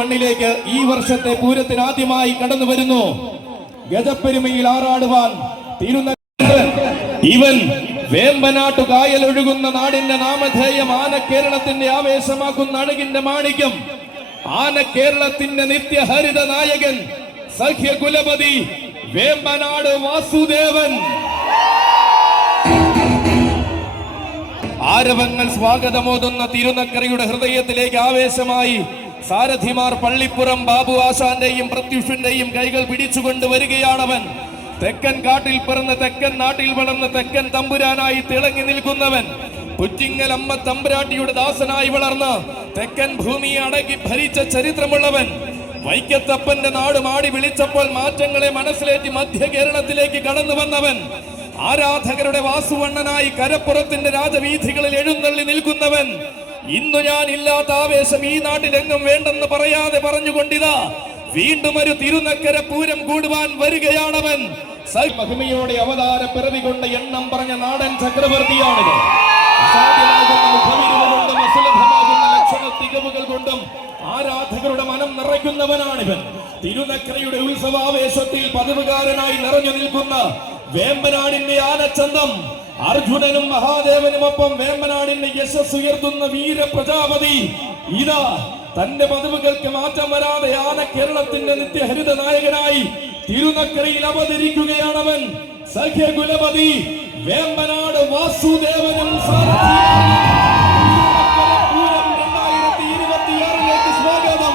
മണ്ണിലേക്ക് ഈ വർഷത്തെ പൂരത്തിന് ആദ്യമായി കടന്നു വരുന്നു. ഗജപ്പെരുമയിൽ ആറാടുവാൻ ഇവൻ വേമ്പനാട്ടു കായലൊഴുകുന്ന നാടിന്റെ നാമധേയം, ആന കേരളത്തിന്റെ ആവേശമാക്കുന്ന അഴകിന്റെ മാണിക്യം, ആന കേരളത്തിന്റെ നിത്യഹരിത നായകൻ, സഖ്യ കുലപതി വേമ്പനാട് വാസുദേവൻ. ആരവങ്ങൾ സ്വാഗതമോതുന്ന തിരുനക്കരയുടെ ഹൃദയത്തിലേക്ക് ആവേശമായി സാരഥിമാർ പള്ളിപ്പുറം ബാബു ആശാന്റെയും പ്രത്യുഷിന്റെയും കൈകൾ പിടിച്ചുകൊണ്ട് വരികയാണവൻ. തെക്കൻ കാട്ടിൽ പിറന്ന് തെക്കൻ നാട്ടിൽ വളർന്ന് തെക്കൻ തമ്പുരാനായി തിളങ്ങി നിൽക്കുന്നവൻ. പുറ്റിങ്ങൽ അമ്മ തമ്പുരാട്ടിയുടെ ദാസനായി വളർന്ന് തെക്കൻ ഭൂമിയെ അടക്കി ഭരിച്ച ചരിത്രമുള്ളവൻ. വൈക്കത്തപ്പന്റെ നാട് മാടി വിളിച്ചപ്പോൾ മാറ്റങ്ങളെ മനസ്സിലേറ്റി മധ്യ കേരളത്തിലേക്ക് കടന്നു വന്നവൻ. ആരാധകരുടെ വാസുവണ്ണനായി കരപ്പുറത്തിന്റെ രാജവീഥികളിൽ എഴുന്നള്ളി നിൽക്കുന്നവൻ. ഇന്നു ഞാൻ ഇല്ലാത്ത ആവേശം ഈ നാട്ടിലെങ്ങും വേണ്ടെന്ന് പറയാതെ പറഞ്ഞുകൊണ്ടിതാ വീണ്ടും ഒരു തിരുനക്കര പൂരം കൂടുവാൻ വരികയാണവൻ. മഹിമയോടെ അവതാര പിറവി കൊണ്ട് എണ്ണം പറഞ്ഞ നാടൻ ചക്രവർത്തിയാണിത്. അസാധ്യമാകുന്ന മുഖവിരുവ് കൊണ്ടും അസുലഭമാകുന്ന ലക്ഷണ തികവുകൾ കൊണ്ടും ആരാധകരുടെ മനം നിറയ്ക്കുന്നവനാണിവൻ. തിരുനക്കരയുടെ ഉത്സവാവേശത്തിൽ പതിവുകാരനായി നിറഞ്ഞു നിൽക്കുന്ന വേമ്പനാടിന്റെ ആനച്ചന്തം, അർജുനനും മഹാദേവനുമൊപ്പം വേമ്പനാടിന്റെ യശസ് ഉയർത്തുന്ന വീരപ്രജാപതി ഇതാ തന്റെ പതിവുകൾക്ക് മാറ്റം വരാതെ ആന കേരളത്തിന്റെ നിത്യഹരിത നായകനായി തിരുനക്കരയിൽ അവതരിക്കുകയാണവൻ. സഖ്യ കുലപതി വേമ്പനാട് വാസുദേവനും സാരഥിയായി 2026 സ്വാഗതം.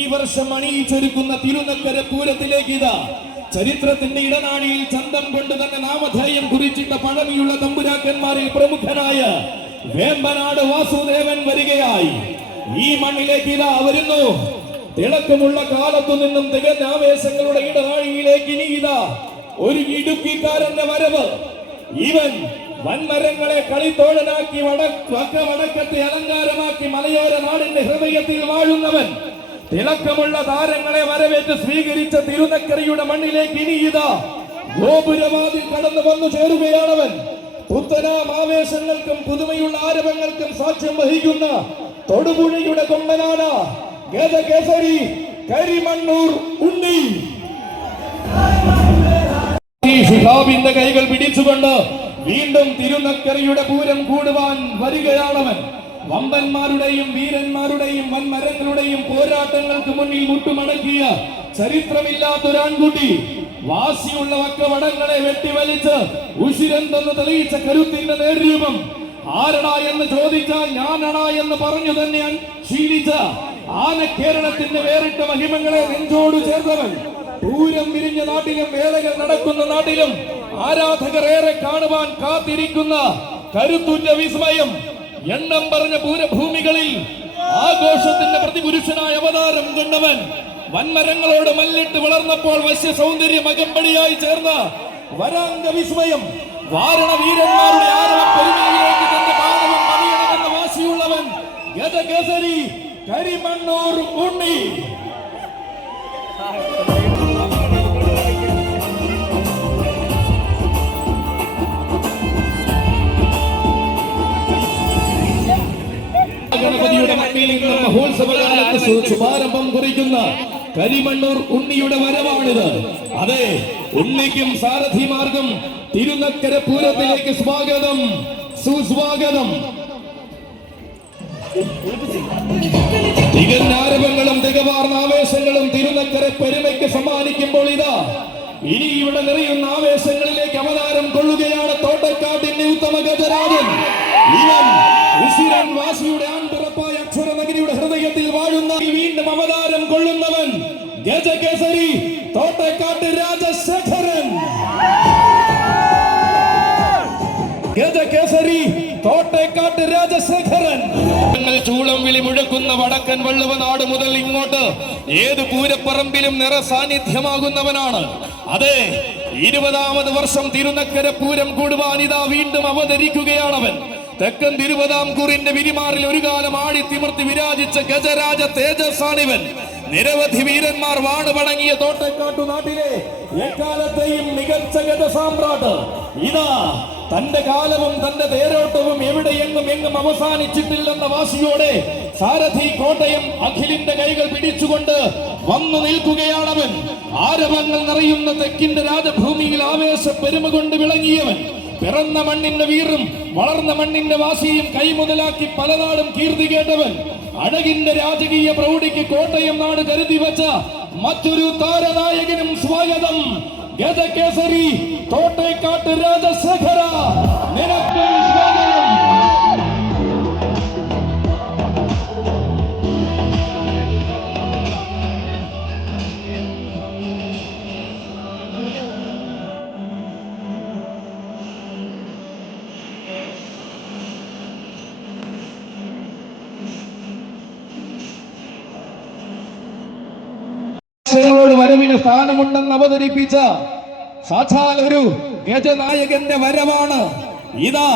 ഈ വർഷം അണിയിച്ചൊരുക്കുന്ന തിരുനക്കര പൂരത്തിലേക്ക് ഇതാ ചരിത്രത്തിന്റെ ഇടനാഴിയിൽ ചന്തം കൊണ്ട് തന്നെ നാമധേയം കുറിച്ചിട്ട പഴമിയുള്ള തമ്പുരാക്കന്മാരിൽ പ്രമുഖനായ വേമ്പനാട് വാസുദേവൻ വരികയായി. ഈ മണ്ണിലേക്ക് ഇതാ വരുന്നു. തിളക്കമുള്ള കാലത്തു നിന്നും തികഞ്ഞ ആവേശങ്ങളുടെ ഇടനാഴിയിലേക്ക് ഇനി ഇതാ ഒരു ഇടുക്കിക്കാരന്റെ വരവ്. ഇവൻ വൻമരങ്ങളെ കളിത്തോഴനാക്കി വടക്കത്തെ അലങ്കാരമാക്കി മലയോര നാടിന്റെ ഹൃദയത്തിൽ വാഴുന്നവൻ. തിളക്കമുള്ള താരങ്ങളെ വരവേറ്റ് സ്വീകരിച്ച തിരുനക്കരയുടെ മണ്ണിലേക്ക് ഇനി ഇതാ ഗോപുരവാതിൽ കടന്നു വന്നു ചേരുകയാണവൻ. പുത്തനാം ആവേശങ്ങൾക്കും പുതുമയുള്ള ആരവങ്ങൾക്കും സാക്ഷ്യം വഹിക്കുന്ന തൊടുപുഴയുടെ കൊമ്പനാന ഗജകേസരി കരിമണ്ണൂർ ഉണ്ണി. ശിഹാബിന്റെ കൈകൾ പിടിച്ചുകൊണ്ട് വീണ്ടും തിരുനക്കരയുടെ പൂരം കൂടുവാൻ വരികയാണവൻ. വമ്പന്മാരുടെയും വീരന്മാരുടെയും വൻമരങ്ങളുടെയും പോരാട്ടങ്ങൾക്ക് മുന്നിൽ മുട്ടുമടക്കിയ ചരിത്രമില്ലാത്തൊരാൺകുട്ടി, വാശിയുള്ള വക്കവടങ്ങളെ വെട്ടിവലിച്ച് ഉശിരെന്തെന്ന് തെളിയിച്ച കരുത്തിന്റെ നേർരൂപം. ആരടാ എന്ന് ചോദിച്ചാൽ ഞാനടാ എന്ന് പറഞ്ഞു തന്നെ ശീലിച്ച ആന കേരളത്തിന്റെ വേറിട്ട മഹിമങ്ങളെ നെഞ്ചോട് ചേർത്തവൻ. പൂരം വിരിഞ്ഞ നാട്ടിലും വേളകൾ നടക്കുന്ന നാട്ടിലും ആരാധകർ ഏറെ കാണുവാൻ കാത്തിരിക്കുന്ന കരുത്തുറ്റ വിസ്മയം. എണ്ണം പറഞ്ഞ പൂരഭൂമികളിൽ ആഘോഷത്തിന്റെ പ്രതിപുരുഷനായ അവതാരം കൊണ്ടവൻ. വൻമരങ്ങളോട് മല്ലിട്ട് വളർന്നപ്പോൾ വശ്യ സൗന്ദര്യം അകമ്പടിയായി ചേർന്ന വരാംഗ വിസ്മയം. വാരണ വീരന്മാരുടെ ആരവ പെരുമയിലേക്ക് തന്റെ പാദവും പതിയണമെന്ന വാശിയുള്ളവൻ ഗജകേസരി കരിമണ്ണൂർ ഉണ്ണി. ഗണപതിയുടെ മണ്ണിൽ നിന്ന് മഹോത്സവകാലത്ത് ശുഭാരംഭം കുറിക്കുന്ന കരിമണ്ണൂർ ഉണ്ണിയുടെ വരവാണിത്. അതെ, ഉണ്ണിക്കും സാരഥിമാർക്കും തിരുനക്കര പൂരത്തിലേക്ക് സ്വാഗതം, സുസ്വാഗതം. തികഞ്ഞാരവങ്ങളും തികവാർന്ന ആവേശങ്ങളും തിരുനക്കര പെരുമയ്ക്ക് സമ്മാനിക്കുമ്പോൾ ഇതാ ഇനി ഇവിടെ നിറയുന്ന ആവേശങ്ങളിലേക്ക് അവതാരം കൊള്ളുകയാണ് തോട്ടക്കാട്ടിന്റെ ഉത്തമ ഗജരാജൻ. ഇവൻ ഉശിരൻ വാസിയുടെ ആൺപിറപ്പായ അക്ഷര നഗരിയുടെ ഹൃദയത്തിൽ വാഴുന്ന വീണ്ടും അവതാരം കൊള്ളുന്നവൻ ഗജകേസരി തോട്ടക്കാട്ട് രാജശേഖരൻ. ഗജകേസരി തോട്ടക്കാട്ട് രാജശേഖരൻ. ചൂളം വിളി മുഴക്കുന്ന വടക്കൻ വള്ളുവനാട് മുതൽ ഇങ്ങോട്ട് ഏത് പൂരപ്പറമ്പിലും നിറ സാന്നിധ്യമാകുന്നവനാണ്. അതെ, 20ാമത് വർഷം തിരുനക്കര പൂരം കൂടുവാൻ ഇതാ വീണ്ടും അവതരിക്കുകയാണവൻ. തെക്കൻ തിരുവിതാംകൂറിന്റെ വിരിമാറിൽ ഒരു കാലം ആടിത്തിമിർത്തി വിരാജിച്ച ഗജരാജ തേജസ്സാണിവൻ. നിരവധി വീരന്മാർ വാണുവണങ്ങിയ തോട്ടക്കാട്ടു നാട്ടിലെ എക്കാലത്തെയും മികച്ച ഗജ സാമ്രാട്ട്. ഇതാ തന്റെ കാലവും തന്റെ തേരോട്ടവും എവിടെയെങ്ങും അവസാനിച്ചിട്ടില്ലെന്ന വാശിയോടെ സാരഥി കോട്ടയം അഖിലിന്റെ കൈകൾ പിടിച്ചുകൊണ്ട് വന്നു നിൽക്കുകയാണവൻ. ആരവങ്ങൾ നിറയുന്ന തെക്കിന്റെ രാജഭൂമിയിൽ ആവേശ പെരുമ കൊണ്ട് വിളങ്ങിയവൻ. പിറന്ന മണ്ണിന്റെ വീറും വളർന്ന മണ്ണിന്റെ വാശിയും കൈമുതലാക്കി പലനാടും കീർത്തി കേട്ടവൻ. അഴകിന്റെ രാജകീയ പ്രൗഢിക്ക് കോട്ടയം നാട് കരുതി വച്ച മറ്റൊരു താരനായകനും സ്വാഗതം. ഗജകേസരി തോട്ടേക്കാട്ട് രാജശേഖര, നിനക്കും സ്വാഗതം. വരവിന് സ്ഥാനമുണ്ടെന്ന് അവതരിപ്പിച്ച സാക്ഷാൽ ഒരു ഗജനായകന്റെ വരവാണ്. ഇതാ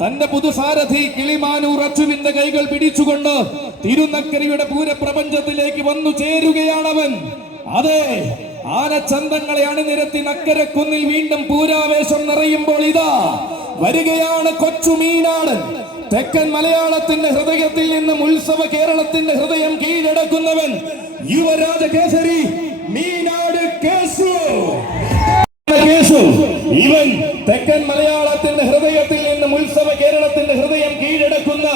തന്റെ പുതുസാരഥി കിളിമാനൂർ അച്ചുവിന്റെ കൈകൾ പിടിച്ചുകൊണ്ട് തിരുനക്കരയുടെ പൂരപ്രപഞ്ചത്തിലേക്ക് വന്നു ചേരുകയാണവൻ. അതെ, ആനച്ചന്തങ്ങളെ അണിനിരത്തി നക്കരക്കുന്നിൽ വീണ്ടും പൂരാവേശം നിറയുമ്പോൾ ഇതാ വരികയാണ് കൊച്ചു മീനാടൻ. തെക്കൻ മലയാളത്തിന്റെ ഹൃദയത്തിൽ നിന്നും ഉത്സവ കേരളത്തിന്റെ ഹൃദയം കീഴടക്കുന്നവൻ യുവരാജ കേസരി മീനാട് കേശു. ഇവൻ തെക്കൻ മലയാളത്തിന്റെ ഹൃദയത്തിൽ നിന്നും ഉത്സവ കേരളത്തിന്റെ ഹൃദയം കീഴടക്കുന്ന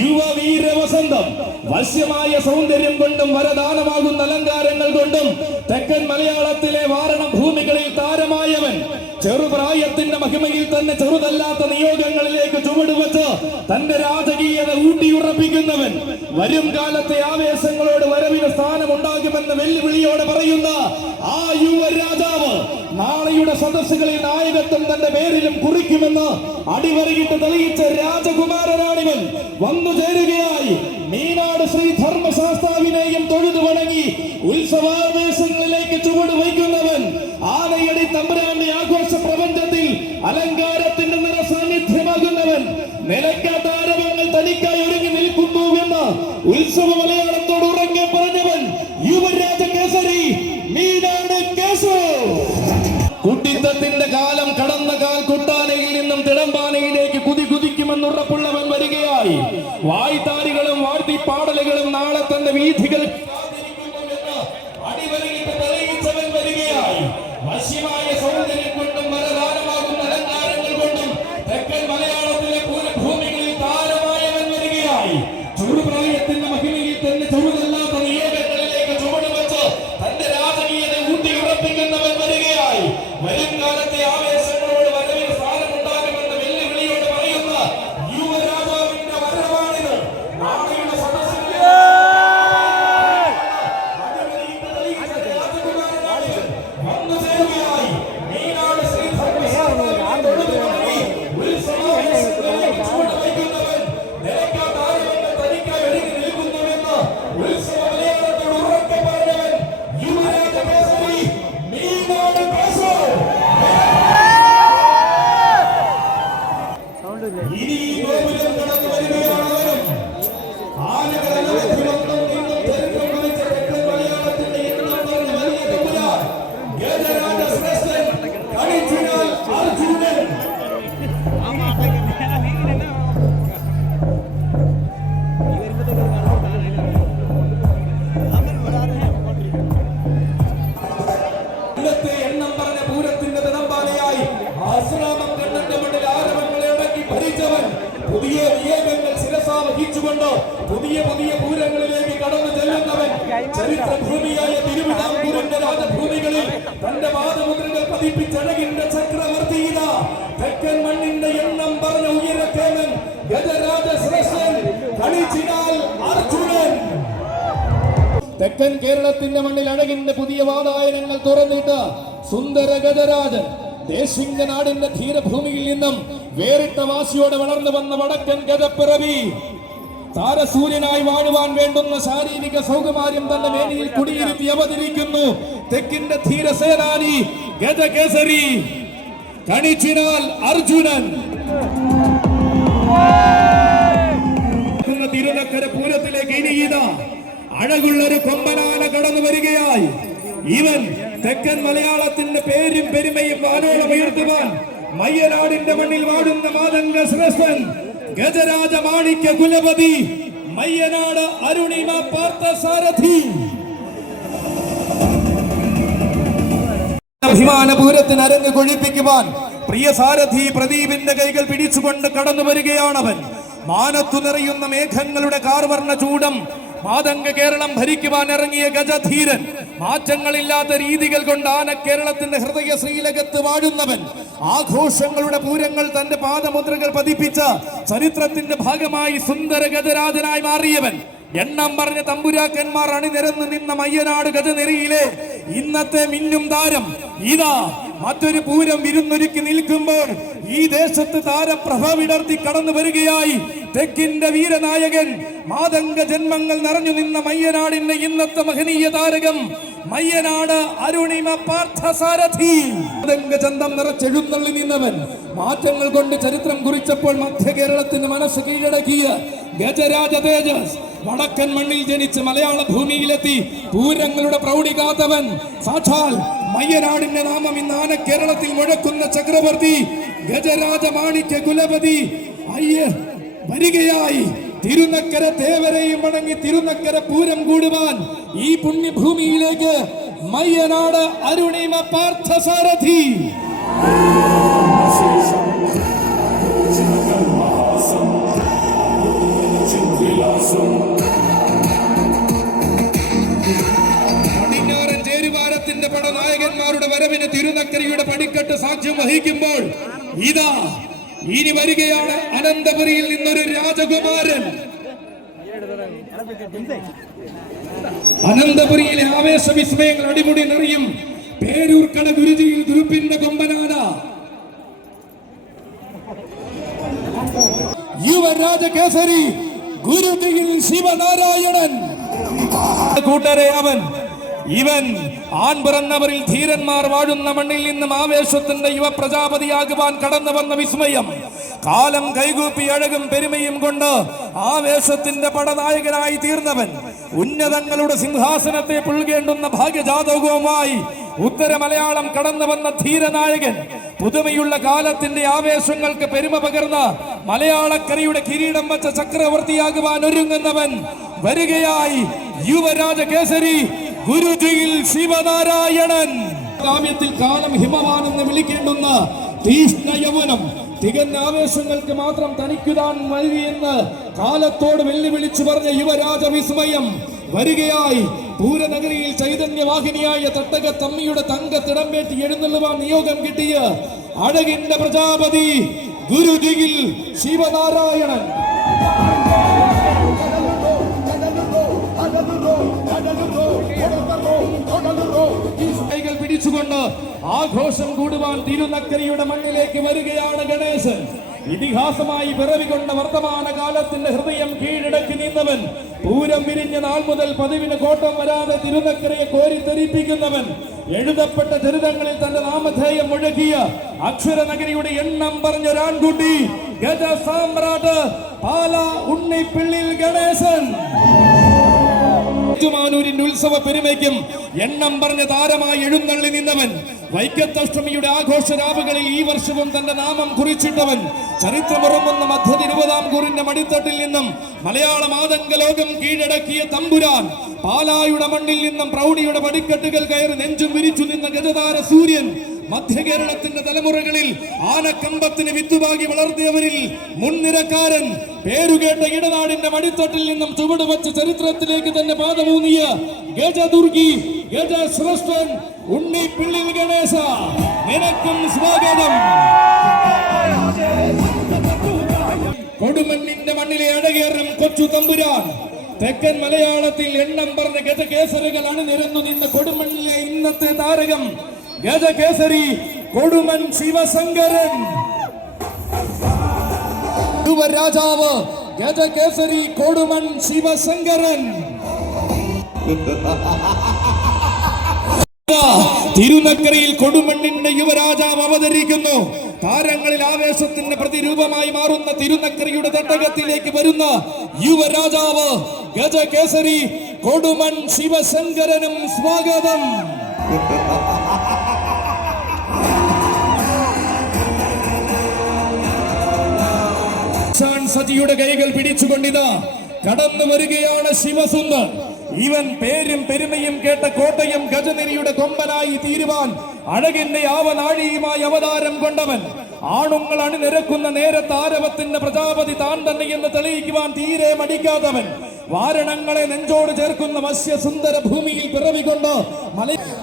യുവവീര വസന്തം. വശ്യമായ സൗന്ദര്യം കൊണ്ടും വരദാനമാകുന്ന അലങ്കാരങ്ങൾ കൊണ്ടും തെക്കൻ മലയാളത്തിലെ വാരണ ഭൂമികളിൽ താരമായവൻ. ചെറുപ്രായത്തിന്റെ മഹിമയിൽ തന്നെ ചെറുതല്ലാത്ത നിയോഗങ്ങളിലേക്ക് ചുവടുവെച്ച് തന്റെ രാജകീയത ഊട്ടിയുറപ്പിക്കുന്നവൻ. വരും കാലത്തെ ആവേശങ്ങളോട് വരവിന് സ്ഥാനമുണ്ടാകുമെന്ന് വെല്ലുവിളിയോടെ പറയുന്ന ആ യുവരാജാവ് നാളെയുടെ സദസ്സുകളിൽ നായകത്വം തന്റെ പേരിലും കുറിക്കുമെന്ന് അടിവരയിട്ട് തെളിയിച്ച രാജകുമാരനാണിവൻ. വന്നു ചേരുകയായി മീനാട് ശ്രീ ധർമ്മശാസ്താവിനെയും തൊഴുതു വണങ്ങി ഉത്സവാവേശങ്ങളിലേക്ക് ചുവട് വയ്ക്കുന്നവൻ. ആനയടി തമ്പുരാന്റെ ആഘോഷ പ്രപഞ്ചത്തിൽ അലങ്കാരത്തിന്റെ നിറ സാന്നിധ്യമാകുന്നവൻ. നിലയ്ക്കാത്ത ആരവങ്ങൾ തനിക്കായി ഒരുങ്ങി നിൽക്കുന്നുവെന്ന് ഉത്സവ മലയാളത്തോട് ഉറങ്ങെ പറഞ്ഞവൻ യുവരാജ കേസരി മീനാട് കേശു. കുട്ടിത്തത്തിന്റെ കാലം കടന്ന കാൽ കുട്ടാനയിൽ നിന്നും തിടമ്പാനയിലേക്ക് കുതിക്കുമെന്നുറപ്പുള്ളവൻ വരികയായി. വായ്ത്താരികളും വാഴ്ത്തിപ്പാടലുകളും നാളെ തന്റെ വീഥികൾ അടിവരയിട്ട് തെളിയിച്ചവൻ വരികയായി. വശ്യമായ സൗന്ദര്യം കൊണ്ടും വരദാനമാകുന്ന അലങ്കാരങ്ങൾ കൊണ്ടും തെക്കൻ മലയാളത്തിലെ പൂരഭൂമികളിൽ താരമായവൻ വരികയായി. ചെറുപ്രായത്തിന്റെ മഹിമയിൽ തന്നെ ചെറുതല്ലാത്ത നിയോഗങ്ങളിലേക്ക് ചുവടുവെച്ച് തന്റെ രാജകീയത ഊട്ടിയുറപ്പിക്കുന്നവൻ വരികയായി. വരും കാലത്തെ ആവേശങ്ങളോട് വരവിന് സ്ഥാനമുണ്ടാകുമെന്ന് വെല്ലുവിളിയോട് പറയുന്ന യുവരാജാവിന്റെ വരവാണിത്. നാളെയുടെ സദസ്സിൽ വന്നു ചേരുകയായി മീനാട് ശ്രീ ഉത്സവാവേശങ്ങളിലേക്ക് ചുവട് വയ്ക്കുന്നവൻ. നിലയ്ക്കാത്ത ആരവങ്ങൾ തനിക്കായി ഒരുങ്ങി നിൽക്കുന്നുവെന്ന് ഉത്സവ മലയാളത്തോട് ഉറക്കെ പറഞ്ഞവൻ യുവരാജ കേസരി മീനാട് കേശു. ഇനി ഈ ഗോപുരം കടന്നു വരികയാണവരും. ആനകളെല്ലാം നിന്നും ചരിത്രം കുറിച്ച തെക്കൻ മലയാളത്തിന്റെ എണ്ണം പറഞ്ഞ വലിയ തമ്പുരാൻ ഗജരാജ ശ്രേഷ്ഠൻ കളിച്ചിനാൽ അർജുനൻ. ഇന്നത്തെ എണ്ണം പറഞ്ഞ പൂരത്തിന്റെ തിടമ്പാലയായി ആശ്രാമം കണ്ണന്റെ മണ്ണിൽ ആരവങ്ങളെ അടക്കി ഭരിച്ചവൻ. പുതിയ നിയമങ്ങൾ ശിരസാ വഹിച്ചുകൊണ്ട് പുതിയ പൂരങ്ങളിലേക്ക് കടന്നു ചെല്ലുന്നവൻ. ചരിത്രഭൂമിയായ തിരുവിതാംകൂറിന്റെ രാജഭൂമികളിൽ തന്റെ പാദമുദ്രകൾ പതിപ്പിച്ചഴകിന്റെ ചക്രവർത്തിയിത തെക്കൻ മണ്ണിന്റെ എണ്ണം പറഞ്ഞ ഉയരക്കേമൻ ഗജരാജ ശ്രേഷ്ഠൻ കളിച്ചിനാൽ അർജുനൻ. തെക്കൻ കേരളത്തിന്റെ മണ്ണിൽ അഴകിന്റെ പുതിയ വാതായനങ്ങൾ തുറന്നിട്ട് സുന്ദര ഗജരാജൻ ദേശിംഗ നാടിന്റെ ധീരഭൂമിയിൽ നിന്നും വേറിട്ട വാശിയോടെ വളർന്നു വന്ന വടക്കൻ ഗജപ്പിറവി. താരസൂര്യനായി വാഴുവാൻ വേണ്ടുന്ന ശാരീരിക സൗകുമാര്യം തന്റെ മേനിയിൽ കുടിയിരുത്തി അവതരിക്കുന്നു തെക്കിന്റെ ധീരസേനാനി ഗജകേസരി കളിച്ചിനാൽ അർജുനൻ. തിരുനക്കര പൂരത്തിലേക്ക് ഇനി ഇതാ അഴകുള്ളൊരു കൊമ്പനാന കടന്നു വരികയായി. ഇവൻ തെക്കൻ മലയാളത്തിന്റെ പേരും പെരുമയും വാനോളം ഉയർത്തുവാൻ മയ്യനാടിന്റെ മണ്ണിൽ വാടുന്ന മാതംഗ ശ്രേഷ്ഠൻ ഗജരാജ മാണിക്യ കുലപതി മയ്യനാട് അരുണിമ പാർത്ഥസാരഥി. അഭിമാനപൂരത്തിന് അരങ്ങ് കൊഴിപ്പിക്കുവാൻ പ്രിയ സാരഥി പ്രദീപിന്റെ കൈകൾ പിടിച്ചുകൊണ്ട് കടന്നു വരികയാണവൻ. മാനത്തു നിറയുന്ന മേഘങ്ങളുടെ കാർവർണ്ണ ചൂടം മാതംഗ കേരളം ഭരിക്കുവാൻ ഇറങ്ങിയ ഗജധീരൻ. മാറ്റങ്ങളില്ലാത്ത രീതികൾ കൊണ്ട് ആന കേരളത്തിന്റെ ഹൃദയ ശ്രീലകത്ത് വാഴുന്നവൻ. ആഘോഷങ്ങളുടെ പൂരങ്ങൾ തന്റെ പാദമുദ്രകൾ പതിപ്പിച്ച ചരിത്രത്തിന്റെ ഭാഗമായി സുന്ദര ഗജരാജനായി മാറിയവൻ. എണ്ണം പറഞ്ഞ തമ്പുരാക്കന്മാർ അണിനിരന്നു നിന്ന മയ്യനാട് ഗജനിരയിലെ ഇന്നത്തെ മിന്നും താരം ഇതാ മറ്റൊരു പൂരം വിരുന്നൊരുക്കി നിൽക്കുമ്പോൾ ഈ ദേശത്ത് താരപ്രഭ വിടർത്തി കടന്നു വരികയായി. തെക്കിന്റെ വീരനായകൻ മാതംഗ ജന്മങ്ങൾ നിറഞ്ഞു നിന്ന മയ്യനാടിന്റെ ഇന്നത്തെ മഹനീയ താരകം മയ്യനാട് അരുണിമ പാർത്ഥസാരഥി. മാതംഗ ചന്തം നിറച്ചെഴുന്നള്ളി നിന്നവൻ മാറ്റങ്ങൾ കൊണ്ട് ചരിത്രം കുറിച്ചപ്പോൾ മധ്യ കേരളത്തിന്റെ മനസ്സ് കീഴടക്കിയ ഗജരാജ തേജസ്. വടക്കൻ മണ്ണിൽ ജനിച്ച് മലയാള ഭൂമിയിലെത്തി പൂരങ്ങളുടെ പ്രൗഢി കാത്തവൻ സാക്ഷാൽ മയ്യനാടിന്റെ നാമം ഇന്ന് ആന കേരളത്തിൽ മുഴക്കുന്ന ചക്രവർത്തി ഗജരാജ മാണിക്യ കുലപതി വരികയായി. തിരുനക്കര തേവരെയും വണങ്ങി തിരുനക്കര പൂരം കൂടുവാൻ ഈ പുണ്യഭൂമിയിലേക്ക് മയ്യനാട് അരുണിമ പാർത്ഥസാരഥി. പടിഞ്ഞാറൻ ചേരുവാരത്തിന്റെ പടനായകന്മാരുടെ വരവിന് തിരുനക്കരയുടെ പടിക്കെട്ട് സാക്ഷ്യം വഹിക്കുമ്പോൾ ഇതാ ഇനി വരികയാണ് അനന്തപുരിയിൽ നിന്നൊരു രാജകുമാരൻ. അനന്തപുരിയിലെ ആവേശ വിസ്മയങ്ങൾ അടിമുടി നിറയും പേരൂർക്കട ഗുരുജിയിൽ ഗ്രൂപ്പിന്റെ കൊമ്പനാന യുവരാജകേസരി ഗുരുജിയിൽ ശിവനാരായണൻ. കൂട്ടരെ ഇവൻ ആൺ പിറന്നവരിൽ ധീരന്മാർ വാഴുന്ന മണ്ണിൽ നിന്നും ആവേശത്തിന്റെ യുവ പ്രജാപതിയാകുവാൻ കടന്നു വന്ന വിസ്മയം. കാലം കൈകൂപ്പി അഴകും പെരുമയും കൊണ്ട് ആവേശത്തിന്റെ പടനായകനായി തീർന്നവൻ. ഉന്നതങ്ങളുടെ സിംഹാസനത്തെ പുൽകേണ്ടുന്ന ഭാഗ്യജാതകവുമായി ഉത്തര മലയാളം കടന്നു വന്ന ധീരനായകൻ. പുതുമയുള്ള കാലത്തിന്റെ ആവേശങ്ങൾക്ക് പെരുമ പകർന്ന മലയാളക്കരയുടെ കിരീടം വച്ച ചക്രവർത്തിയാകുവാൻ ഒരുങ്ങുന്നവൻ വരികയായി. യുവരാജകേസരി ഗുരുജിയിൽ ശിവനാരായണൻ. കാവ്യത്തിൽ കാലം ഹിമവാനെന്ന് വിളിക്കേണ്ടുന്ന തീഷ്ണ യൗവനം. തികഞ്ഞ ആവേശങ്ങൾക്ക് മാത്രം തനിക്കുതാൻ മതിയെന്ന് കാലത്തോട് വെല്ലുവിളിച്ചു പറഞ്ഞ യുവരാജ വിസ്മയം വരികയായി. പൂരനഗരിയിൽ ചൈതന്യവാഹിനിയായ തട്ടക തമ്മിയുടെ തങ്ക തിടമ്പേറ്റി എഴുന്നള്ളുവാൻ നിയോഗം കിട്ടിയ അഴകിന്റെ പ്രജാപതി ഗുരുജിയിൽ ശിവനാരായണൻ. കൈകൾ പിടിച്ചുകൊണ്ട് ആഘോഷം കൂടുവാൻ തിരുനക്കരയുടെ മണ്ണിലേക്ക് വരികയാണ് ഗണേശൻ. ഇതിഹാസമായി പിറവികൊണ്ട വർത്തമാന കാലത്തിന്റെ ഹൃദയം കീഴടക്കി നിന്നവൻ. പൂരം വിരിഞ്ഞ നാൾ മുതൽ പതിവിന് കോട്ടം വരാതെ തിരുനക്കരയെ കോരിത്തെരിപ്പിക്കുന്നവൻ. എഴുതപ്പെട്ട ചരിതങ്ങളിൽ തന്റെ നാമധേയം മുഴക്കിയ അക്ഷരനഗരിയുടെ എണ്ണം പറഞ്ഞ രാൺകുട്ടി ഗജ സാമ്രാട്ട് പാല ഉണ്ണിപ്പിള്ളിൽ ഗണേശൻ. ഏറ്റുമാനൂരിന്റെ ഉത്സവ പെരുമയ്ക്കും എണ്ണം പറഞ്ഞ താരമായി എഴുന്നള്ളി നിന്നവൻ. വൈക്കത്തഷ്ടമിയുടെ ആഘോഷ രാവുകളിൽ ഈ വർഷവും തന്റെ നാമം കുറിച്ചിട്ടവൻ. ചരിത്രമുറങ്ങുന്ന മധ്യ തിരുവിതാംകൂറിന്റെ മടിത്തട്ടിൽ നിന്നും മലയാള മാതംഗ ലോകം കീഴടക്കിയ തമ്പുരാൻ. പാലായുടെ മണ്ണിൽ നിന്നും പ്രൗഢിയുടെ പടിക്കെട്ടുകൾ കയറി നെഞ്ചും വിരിച്ചു നിന്ന ഗജതാര സൂര്യൻ. മധ്യ കേരളത്തിന്റെ തലമുറകളിൽ ആനക്കമ്പത്തിന് വിത്തുപാകി വളർത്തിയവരിൽ മുൻനിരക്കാരൻ. പേരുകേട്ട ഇടനാടിന്റെ മടിത്തട്ടിൽ നിന്നും ചുവടുവച്ച് ചരിത്രത്തിലേക്ക് തന്നെ പാദമൂന്നിയ ഗജദുർഗി ഗജശ്രേഷ്ഠൻ ഉണ്ണിപ്പിള്ളിൽ ഗണേശ, നിനക്കും സ്വാഗതം. കൊടുമണ്ണിന്റെ മണ്ണിലെ അഴകേറും കൊച്ചു തമ്പുരാൻ. തെക്കൻ മലയാളത്തിൽ എണ്ണം പറഞ്ഞ ഗജകേസരികൾ അണിനിരന്നു നിന്ന കൊടുമണ്ണിലെ ഇന്നത്തെ താരകം ഗജകേസരി കൊടുമൺ ശിവശങ്കരൻ. യുവരാജാവ് ഗജകേസരി കൊടുമൺ ശിവശങ്കരൻ. തിരുനക്കരയിൽ കൊടുമണ്ണിന്റെ യുവരാജാവ് അവതരിക്കുന്നു. താരങ്ങളിൽ ആവേശത്തിന്റെ പ്രതിരൂപമായി മാറുന്ന തിരുനക്കരയുടെ തട്ടകത്തിലേക്ക് വരുന്ന യുവരാജാവ് ഗജകേസരി കൊടുമൺ ശിവശങ്കരനും സ്വാഗതം. സജിയുടെ കൈകൾ പിടിച്ചുകൊണ്ടിതാ കടന്നു വരികയാണ് ശിവസുന്ദർ. ഇവൻ പേരും പെരുമയും കേട്ട കോട്ടയം ഗജനിരിയുടെ കൊമ്പനായി തീരുവാൻ അഴകിന്റെ ആവനാഴിയുമായി അവതാരം കൊണ്ടവൻ. ആണുങ്ങൾ അണിനിരക്കുന്ന നേരത്തെ ആരവത്തിന്റെ പ്രജാപതി താൻ തന്നെ എന്ന് തെളിയിക്കുവാൻ തീരെ മടിക്കാത്തവൻ. വാരണങ്ങളെ നെഞ്ചോട് ചേർക്കുന്ന വശ്യസുന്ദര ഭൂമിയിൽ പിറവികൊണ്ട്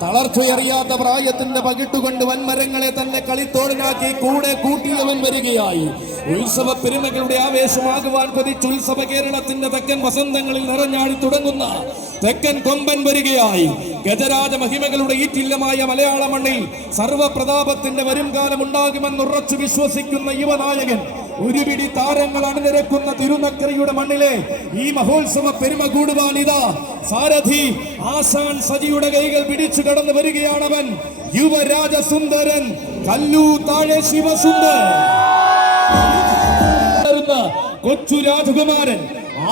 തളർച്ചയറിയാത്ത പ്രായത്തിന്റെ പകിട്ടുകൊണ്ട് വൻമരങ്ങളെ തന്നെ കളിത്തോടിനാക്കി കൂടെ കൂട്ടിയവൻ വരികയായി. ഉത്സവ പെരുമകളുടെ ആവേശമാകുവാൻ കൊതിച്ച് ഉത്സവ കേരളത്തിന്റെ തെക്കൻ വസന്തങ്ങളിൽ നിറഞ്ഞാടി തുടങ്ങുന്ന തെക്കൻ കൊമ്പൻ വരികയായി. ഗജരാജ മഹിമകളുടെ ഈറ്റില്ലമായ മലയാള മണ്ണിൽ സർവപ്രതാപത്തിന്റെ വരും കാലം ഉണ്ടാകുമെന്നുറച്ചു വിശ്വസിക്കുന്ന യുവനായകൻ. ഒരുപിടി താരങ്ങൾ അണിനിരക്കുന്ന തിരുനക്കരയുടെ മണ്ണിലെ ഈ മഹോത്സവ പെരുമ കൂടുവാൻ ഇതാ സാരഥി ആശാൻ സജിയുടെ കൈകൾ പിടിച്ചു കടന്നു വരികയാണവൻ. യുവരാജസുന്ദരൻ കല്ലൂ താഴെ ശിവസുന്ദർ, കൊച്ചു രാജകുമാരൻ.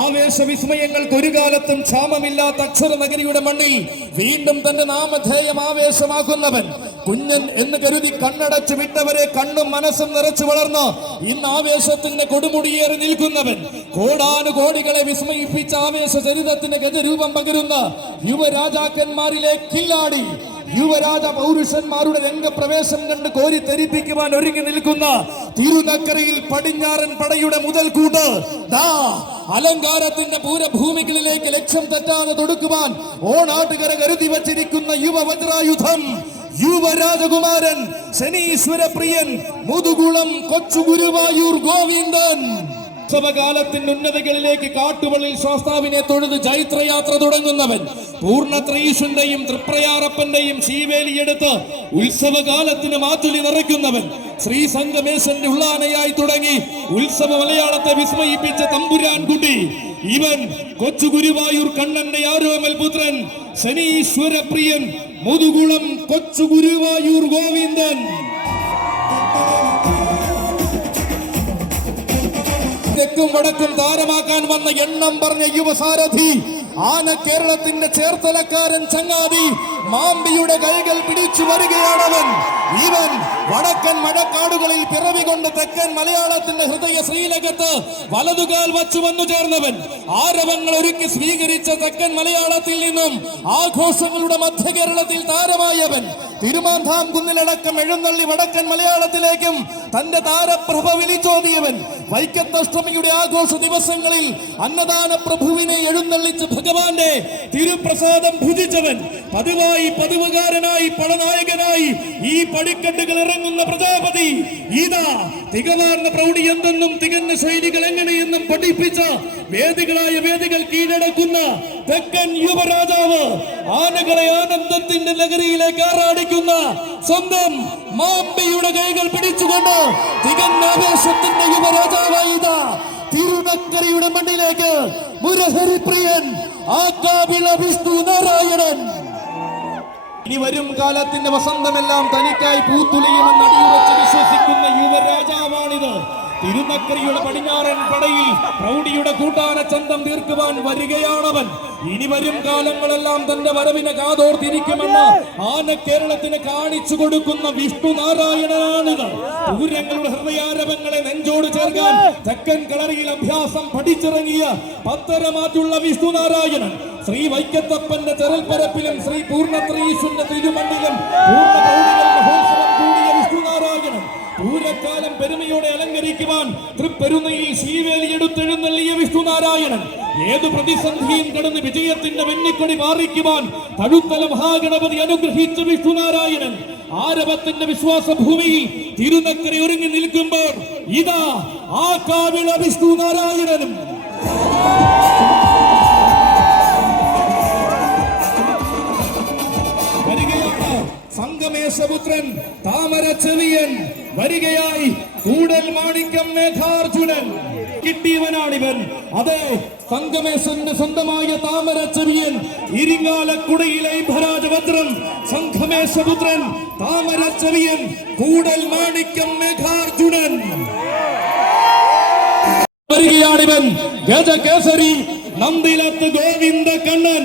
ആവേശവിസ്മയങ്ങൾക്ക് ഒരു കാലത്തും ക്ഷാമമില്ലാത്ത അക്ഷര നഗരിയുടെ മണ്ണിൽ വീണ്ടും തന്റെ നാമധേയം ആവേശമാക്കുന്നവൻ. കുഞ്ഞൻ എന്ന് കരുതി കണ്ണടച്ചു വിട്ടവരെ കണ്ണും മനസ്സും നിറച്ചു വളർന്ന് ഇന്ന് ആവേശത്തിന്റെ കൊടുമുടിയേറി നിൽക്കുന്നവൻ. കോടാനുകോടികളെ വിസ്മയിപ്പിച്ച ആവേശ ചരിതത്തിന് ഗജരൂപം പകരുന്ന യുവരാജാക്കന്മാരിലെ കില്ലാടി. യുവരാജ പൗരുഷന്മാരുടെ രംഗപ്രവേശം കണ്ട് കോരിത്തെരിപ്പിക്കുവാൻ ഒരുങ്ങി നിൽക്കുന്ന തിരുനക്കരയിൽ പടിഞ്ഞാറൻ പടയുടെ മുതൽക്കൂട്ട് അലങ്കാരത്തിന്റെ പൂരഭൂമികളിലേക്ക് ലക്ഷ്യം തെറ്റാതെ തൊടുക്കുവാൻ ഓണാട്ടുകര കരുതി വച്ചിരിക്കുന്ന യുവവജ്രായുധം യുവരാജകുമാരൻ ശനീശ്വര പ്രിയൻ മുതുകുളം കൊച്ചു ഗുരുവായൂർ ഗോവിന്ദൻ. ഉത്സവകാലത്തിന്റെ ഉന്നതകളിലേക്ക് കാട്ടുവള്ളിൽ ശാസ്താവിനെ തൊഴുത് ജൈത്രയാത്ര തുടങ്ങുന്നവൻ. പൂർണ്ണത്രയീശന്റെയും തൃപ്രയാറപ്പന്റെയും ശീവേലിയെടുത്ത് ഉത്സവകാലത്തിന് മാറ്റുലി നിറയ്ക്കുന്നവൻ. ശ്രീ സംഗമേശന്റെ ഉള്ളാനയായി തുടങ്ങി ഉത്സവ മലയാളത്തെ വിസ്മയിപ്പിച്ച തമ്പുരാൻ കുട്ടി. ഇവൻ കൊച്ചു ഗുരുവായൂർ കണ്ണന്റെ ആരോമൽ പുത്രൻ ശനീശ്വര പ്രിയൻ മുതുകുളം കൊച്ചു ഗുരുവായൂർ ഗോവിന്ദൻ. തെക്കും വടക്കും താരമാക്കാൻ വന്ന എണ്ണം പറഞ്ഞ യുവസാരഥി ആന കേരളത്തിന്റെ ചേർത്തലക്കാരൻ ചങ്ങാതി മാമ്പിയുടെ കൈകൾ പിടിച്ചു വരികയാണവൻ. ഇവൻ വടക്കൻ മഴക്കാടുകളിൽ പിറവി കൊണ്ട് തെക്കൻ മലയാളത്തിന്റെ ഹൃദയ ശ്രീലകത്ത് വലതുകാൽ വച്ചു വന്നു ചേർന്നവൻ. ആരവങ്ങൾ ഒരുക്കി സ്വീകരിച്ച തെക്കൻ മലയാളത്തിൽ നിന്നും ആഘോഷങ്ങളുടെ മധ്യ കേരളത്തിൽ താരമായവൻ. തിരുമാന്താം കുന്നിലടക്കം എഴുന്നള്ളി വടക്കൻ മലയാളത്തിലേക്കും തന്റെ താരപ്രഭ വിളിച്ചോതിയവൻ. വൈക്കത്തഷ്ടമിയുടെ ആഘോഷ ദിവസങ്ങളിൽ അന്നദാന പ്രഭുവിനെ എഴുന്നള്ളിച്ച് ഭഗവാന്റെ തിരുപ്രസാദം ഭുജിച്ചവൻ. പതിവുകാരനായി പടനായകനായി ഈ പടിക്കെട്ടുകൾ ഇറങ്ങുന്ന പ്രജാപതി. ഇതാ തികവാർന്ന പ്രൗഢി എന്തെന്നും തികഞ്ഞ ശൈലികൾ എങ്ങനെയെന്നും പഠിപ്പിച്ച വേദികൾ കീഴടക്കുന്ന തെക്കൻ യുവരാജാവ്. ആനകളെ ആനന്ദത്തിന്റെ നഗരിയിലേക്ക് ആറാടിക്കുന്ന സ്വന്തം മാമ്പിയുടെ കൈകൾ പിടിച്ചുകൊണ്ട് തികഞ്ഞ ആവേശത്തിന്റെ യുവരാജാവായി ഇതാ തിരുനക്കരയുടെ മണ്ണിലേക്ക് മുരഹരിപ്രിയൻ ആകാവിള വിഷ്ണു നാരായണൻ. ഇനി വരും കാലത്തിന്റെ വസന്തമെല്ലാം തനിക്കായി പൂത്തുലയുമെന്ന് അടിയുറച്ച് വിശ്വസിക്കുന്ന യുവരാജാവാണിത്. തിരുനക്കരയുടെ പടിഞ്ഞാറൻ പടയിൽ പ്രൗഢിയുടെ കൂട്ടാന ചന്തം തീർക്കുവാൻ വരികയാണവൻ. ഇനി വരും കാലങ്ങളെല്ലാം തന്റെ വരവിനെ കാതോർത്തിരിക്കുമെന്ന് ആന കേരളത്തിന് കാണിച്ചു കൊടുക്കുന്ന വിഷ്ണു നാരായണനാണിത്. പൂരങ്ങളുടെ ഹൃദയാരവങ്ങളെ നെഞ്ചോട് ചേർക്കാൻ തെക്കൻ കളറിയിൽ അഭ്യാസം പഠിച്ചിറങ്ങിയ പത്തരമാറ്റുള്ള വിഷ്ണു നാരായണൻ. ശ്രീ വൈക്കത്തപ്പന്റെ ചെറൽപ്പരപ്പിലും ശ്രീ പൂർണ്ണത്രയീശന്റെ തിരുമണ്ണിലും പൂർണ്ണ പ്രൗഢികൾ മഹോത്സവം കൂടിയ വിഷ്ണു നാരായണൻ. പൂരക്കാലം പെരുമയോടെ അലങ്കരിക്കുവാൻ തൃപ്പെരുന്നയിൽ ശീവേലി എടുത്തെഴുന്നള്ളിയ വിഷ്ണു നാരായണൻ. ഏതു പ്രതിസന്ധിയും കടന്ന് വിജയത്തിന്റെ വെണ്ണിക്കൊടി മാറിക്കുവാൻ തഴുത്തല മഹാഗണപതി അനുഗ്രഹിച്ച വിഷ്ണു നാരായണൻ. ആരവത്തിന്റെ വിശ്വാസ ഭൂമിയിൽ തിരുനക്കര ഒരുങ്ങി നിൽക്കുമ്പോൾ ഇതാ ആ കാവിള വിഷ്ണു നാരായണനും. സംഗമേശപുത്രൻ താമര ചെവിയൻ വരികയായി കൂടൽ മാണിക്യം മേഘാർജുനൻ കിട്ടിയവനാണിവൻ. അതെ, സംഗമേശന്റെ സ്വന്തമായ താമരച്ചെവിയൻ, ഇരിങ്ങാലക്കുടയിലെ ഭരാജഭദ്രം, സംഘമേശപുത്രൻ, താമരച്ചെവിയൻ, കൂടൽ മാണിക്യം മേഘാർജുനൻ വരികയാണിവൻ. ഗജകേസരി നന്ദിലത്ത് ഗോവിന്ദ കണ്ണൻ.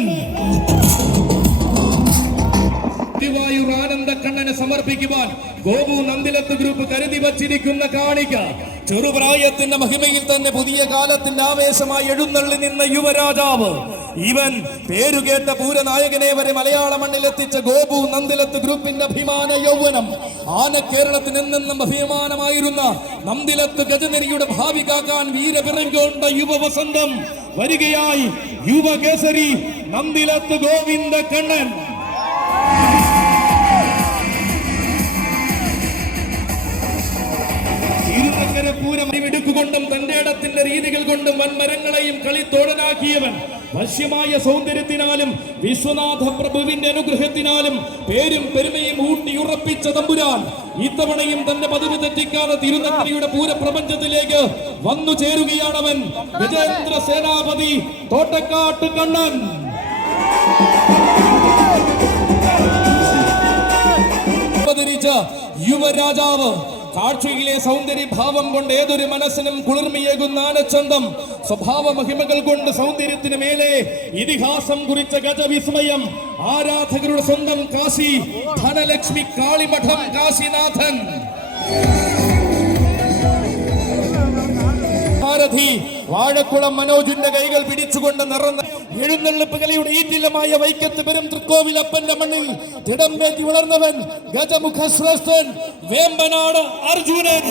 തിരുവായൂർ ആനന്ദക്കണ്ണനെ സമർപ്പിക്കുവാൻ ഗോപു നന്ദിലത്ത് ഗ്രൂപ്പ് കരുതി വച്ചിരിക്കുന്ന കാണിക ചെറുപ്രായത്തിന്റെ മഹിമയിൽ തന്നെ പുതിയ കാലത്തിന്റെ ആവേശമായി എഴുന്നള്ളി നിന്ന യുവരാജാവ്. ഇവൻ പേരുകേട്ട പൂരനായകനെ വരെ മലയാള മണ്ണിലെത്തിച്ച ഗോപു നന്ദിലത്ത് ഗ്രൂപ്പിന്റെ അഭിമാന യൗവനം. ആന കേരളത്തിന് എന്നെന്നും അഭിമാനമായിരുന്ന നന്ദിലത്ത് ഗജനിരിയുടെ ഭാവി കാക്കാൻ വീരപിറങ്ങേണ്ട യുവവസന്തം വരികയായി. യുവകേസരി നന്ദിലത്ത് ഗോവിന്ദ കണ്ണൻ. പൂരം അറിവെടുക്കുകൊണ്ടും തന്റെ ഇടത്തിന്റെ രീതികൾ കൊണ്ടും വൻമരങ്ങളെയും കളിത്തോടനാക്കിയവൻ. വശ്യമായ സൗന്ദര്യത്തിനാലും വിശ്വനാഥ പ്രഭുവിന്റെ അനുഗ്രഹത്തിനാലും പേരും പെരുമയും ഊട്ടിയുറപ്പിച്ച തമ്പുരാൻ ഇത്തവണയും തന്റെ പതിവ് തെറ്റിക്കാതെ തിരുനക്കരയുടെ പൂരപ്രപഞ്ചത്തിലേക്ക് വന്നു ചേരുകയാണവൻ. ഗജേന്ദ്ര സേനാപതി തോട്ടക്കാട്ട് കണ്ണൻ. അവതരിച്ച യുവരാജാവ് കാഴ്ചയിലെ സൗന്ദര്യഭാവം കൊണ്ട് ഏതൊരു മനസ്സിനും കുളിർമയേകുന്ന ആനച്ചന്തം. സ്വഭാവ മഹിമകൾ കൊണ്ട് സൗന്ദര്യത്തിന് മേലെ ഇതിഹാസം കുറിച്ച ഗജവിസ്മയം. ആരാധകരുടെ സ്വന്തം കാശി ധനലക്ഷ്മി കാളിമഠം കാശിനാഥൻ. സാരഥി വാഴക്കുളം മനോജിന്റെ കൈകൾ പിടിച്ചുകൊണ്ട് നിറഞ്ഞ എഴുന്നള്ളിപ്പ് കലയുടെ ഈറ്റിലമായ വൈക്കത്ത് പെരും തൃക്കോവിലപ്പന്റെ മണ്ണിൽ തിടമ്പേറ്റി വളർന്നവൻ ഗജമുഖ ശ്രേഷ്ഠൻ വേമ്പനാട് അർജുനൻ.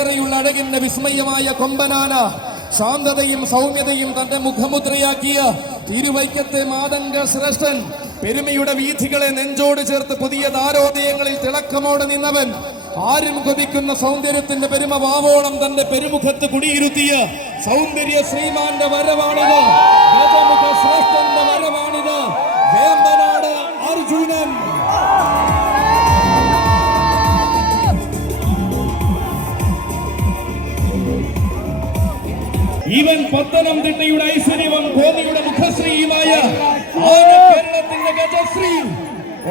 ഏറെയുള്ള അഴകിന്റെ വിസ്മയമായ കൊമ്പനാന ശാന്തതയും സൗമ്യതയും തന്റെ മുഖമുദ്രയാക്കിയ തിരുവൈക്കത്തെ മാതംഗ ശ്രേഷ്ഠൻ. പെരുമയുടെ വീഥികളെ നെഞ്ചോട് ചേർത്ത് പുതിയ താരോദയങ്ങളിൽ തിളക്കമോടെ നിന്നവൻ. ആരും കൊതിക്കുന്ന സൗന്ദര്യത്തിന്റെ പെരുമ വാവോളം തന്റെ പെരുമുഖത്ത് കുടിയിരുത്തിയ സൗന്ദര്യ ശ്രീമാന്റെ വരവാണിത്. ഗജമുഖ ശ്രേഷ്ഠന്റെ വരവാണിത്. വേമ്പനാട് അർജുനൻ. ഇവൻ പത്തനംതിട്ടയുടെ ഐശ്വര്യവും കോന്നിയുടെ മുഖശ്രീയുമായ കേരളത്തിന്റെ ഗജശ്രീ.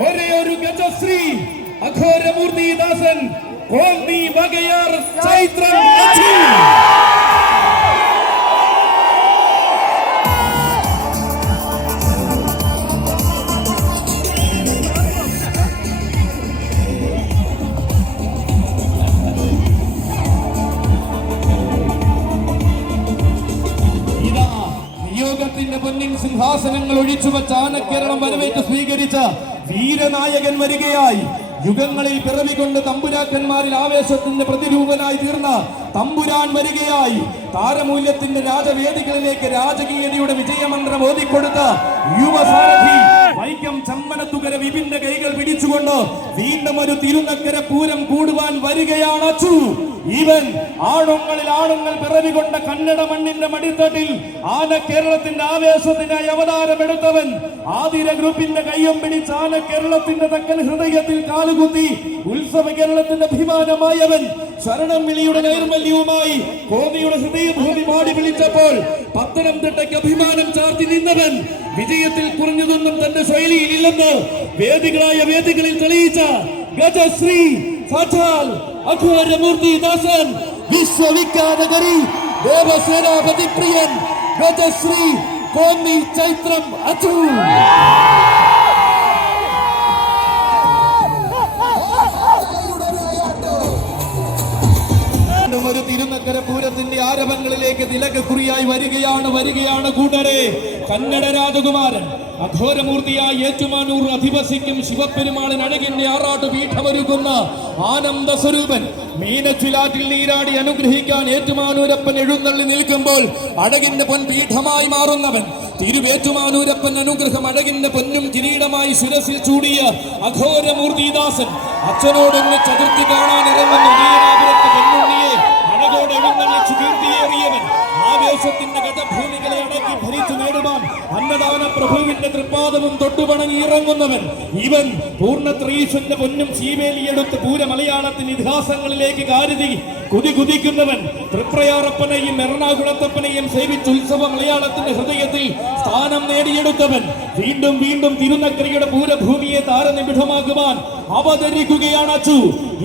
ഒരേ ഒരു ഗജശ്രീ അഘോരമൂർത്തിദാസൻ കോന്നി വകയാർ ചൈത്രം. നിയോഗത്തിന്റെ പൊന്നിൻ സിംഹാസനങ്ങൾ ഒഴിച്ചുവച്ച ആനക്കേരളം വരവേറ്റ് സ്വീകരിച്ച വീരനായകൻ വരികയായി. യുഗങ്ങളിൽ പിറവികൊണ്ട് തമ്പുരാക്കന്മാരിൽ ആവേശത്തിന്റെ പ്രതിരൂപനായി തീർന്ന തമ്പുരാൻ വരികയായി. താരമൂല്യത്തിന്റെ രാജവേദികളിലേക്ക് രാജകീയതയുടെ വിജയമന്ത്രം ഓതിക്കൊടുത്ത യുവസാരഥി വൈക്കം ചമ്മനത്തുകര വിപിന്റെ കൈകൾ പിടിച്ചുകൊണ്ട് വീണ്ടും ഒരു തിരുനക്കര പൂരം കൂടുവാൻ വരികയാണ് അച്ചു. ഇവൻ ആണുങ്ങളിൽ ആണുങ്ങൾ പിറവികൊണ്ട കന്നഡ മണ്ണിന്റെ മടിത്തട്ടിൽ ആന കേരളത്തിന്റെ ആവേശത്തിനായി അവതാരമെടുത്തവൻ. ആതിര ഗ്രൂപ്പിന്റെ കയ്യം പിടിച്ച് ആന കേരളത്തിന്റെ തക്കൻ ഹൃദയത്തിൽ കാലുകുത്തി ഉത്സവ കേരളത്തിന്റെ അഭിമാനമായവൻ. ശരണം വിളിയുടെ നൈർമല്യവുമായി കോന്നിയുടെ ഹൃദയഭൂമി പാടി വിളിച്ചപ്പോൾ പത്തനംതിട്ടയ്ക്ക് അഭിമാനം ചാർത്തി നിന്നവൻ. വിജയത്തിൽ കുറഞ്ഞതൊന്നും തന്റെ ശൈലിയിൽ ഇല്ലെന്ന് വേദികളായ വേദികളിൽ തെളിയിച്ച ഗജശ്രീ സാക്ഷാൽ അഘോരമൂർത്തിദാസൻ വിശ്വവിഖ്യാത കരി ദേവസേനാപതി പ്രിയൻ ഗജശ്രീ കോന്നി ചൈത്രം അച്ചു. ഒരു തിരുനക്കര പൂരത്തിന്റെ ആരവങ്ങളിലേക്ക് തിലകക്കുറിയായി വരികയാണ് കൂട്ടരെ. കന്നഡ രാജകുമാരൻ അഘോരമൂർത്തിയായി ഏറ്റുമാനൂർ അധിവസിക്കും ശിവപെരുമാളിന് അഴകിന്റെ ആറാട്ട് പീഠമൊരുക്കുന്ന ആനന്ദ സ്വരൂപൻ. മീനച്ചുലാറ്റിൽ നീരാടി അനുഗ്രഹിക്കാൻ ഏറ്റുമാനൂരപ്പൻ എഴുന്നള്ളി നിൽക്കുമ്പോൾ അഴകിന്റെ പൊൻപീഠമായി മാറുന്നവൻ. തിരുവേറ്റുമാനൂരപ്പൻ അനുഗ്രഹം അഴകിന്റെ പൊന്നും കിരീടമായി ശിരസിൽ ചൂടിയ അഘോരമൂർത്തിദാസൻ. അച്ഛനോടൊന്ന് ചതുർത്ഥി കാണാൻ ഇറങ്ങുന്ന പൊന്നുണ്ണിയെ അഴകോടെ എഴുന്നള്ളി ജയിച്ചു കീർത്തിയേറിയവൻ ആവേശത്തിന്റെ ഗജഭൂമികളെ അടക്കി ഭരിച്ചു നേടുവാൻ അന്നദാന പ്രഭുവിന്റെ തൃപ്പാദവും തൊട്ടുവണങ്ങി ഇറങ്ങുന്നവൻ ഇവൻ പൂർണ്ണത്രയീശ്വരന്റെ പൊന്നും ശീവേലിയെടുത്ത് പൂര മലയാളത്തിന് ഇതിഹാസങ്ങളിലേക്ക് കാരുതി കുതിക്കുന്നവൻ തൃപ്രയാറപ്പനെയും എറണാകുളത്തപ്പനെയും സേവിച്ച് ഉത്സവ മലയാളത്തിന്റെ ഹൃദയത്തിൽ സ്ഥാനം നേടിയെടുത്തവൻ വീണ്ടും വീണ്ടും തിരുനക്കരയുടെ പൂരഭൂമിയെ താരനിബിഡമാക്കുവാൻ അവതരിക്കുകയാണ് അച്ചു.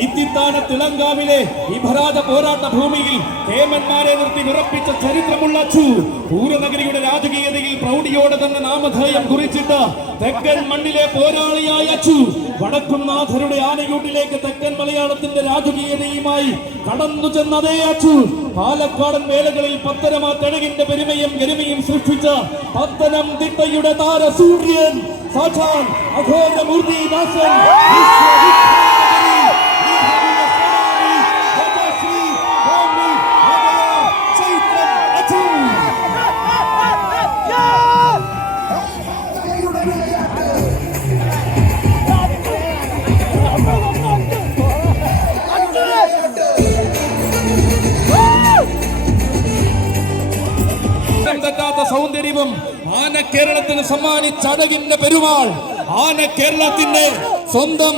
ഇത്തിത്താന തിളങ്കാവിലെ ഇഭരാജ പോരാട്ട ഭൂമിയിൽ കേമന്മാരെ നിർത്തി വിറപ്പിച്ച ചരിത്രമുള്ള അച്ചു. പൂരനഗരിയുടെ രാജകീയതയിൽ പ്രൗഢിയോടെ തന്നെ നാമധേയം കുറിച്ചിട്ട് തെക്കൻ മണ്ണിലെ പോരാളിയായ അച്ചു വടക്കുംനാഥരുടെ ആനയൂട്ടിലേക്ക് തെക്കൻ മലയാളത്തിന്റെ രാജകീയതയുമായി കടന്നു ചെന്നതേ അച്ചു പാലക്കാടൻ വേലകളിൽ പത്തരമാ തെളുകിന്റെ പെരുമയും ഗരിമയും സൃഷ്ടിച്ച പത്തനംതിട്ടയുടെ താരസൂര്യൻ സാക്ഷാൽ അഘോരമൂർത്തിദാസൻ സൗന്ദര്യവും ആന കേരളത്തിന് സമ്മാനിച്ച അഴകിന്റെ പെരുമാൾ ആന കേരളത്തിന്റെ സ്വന്തം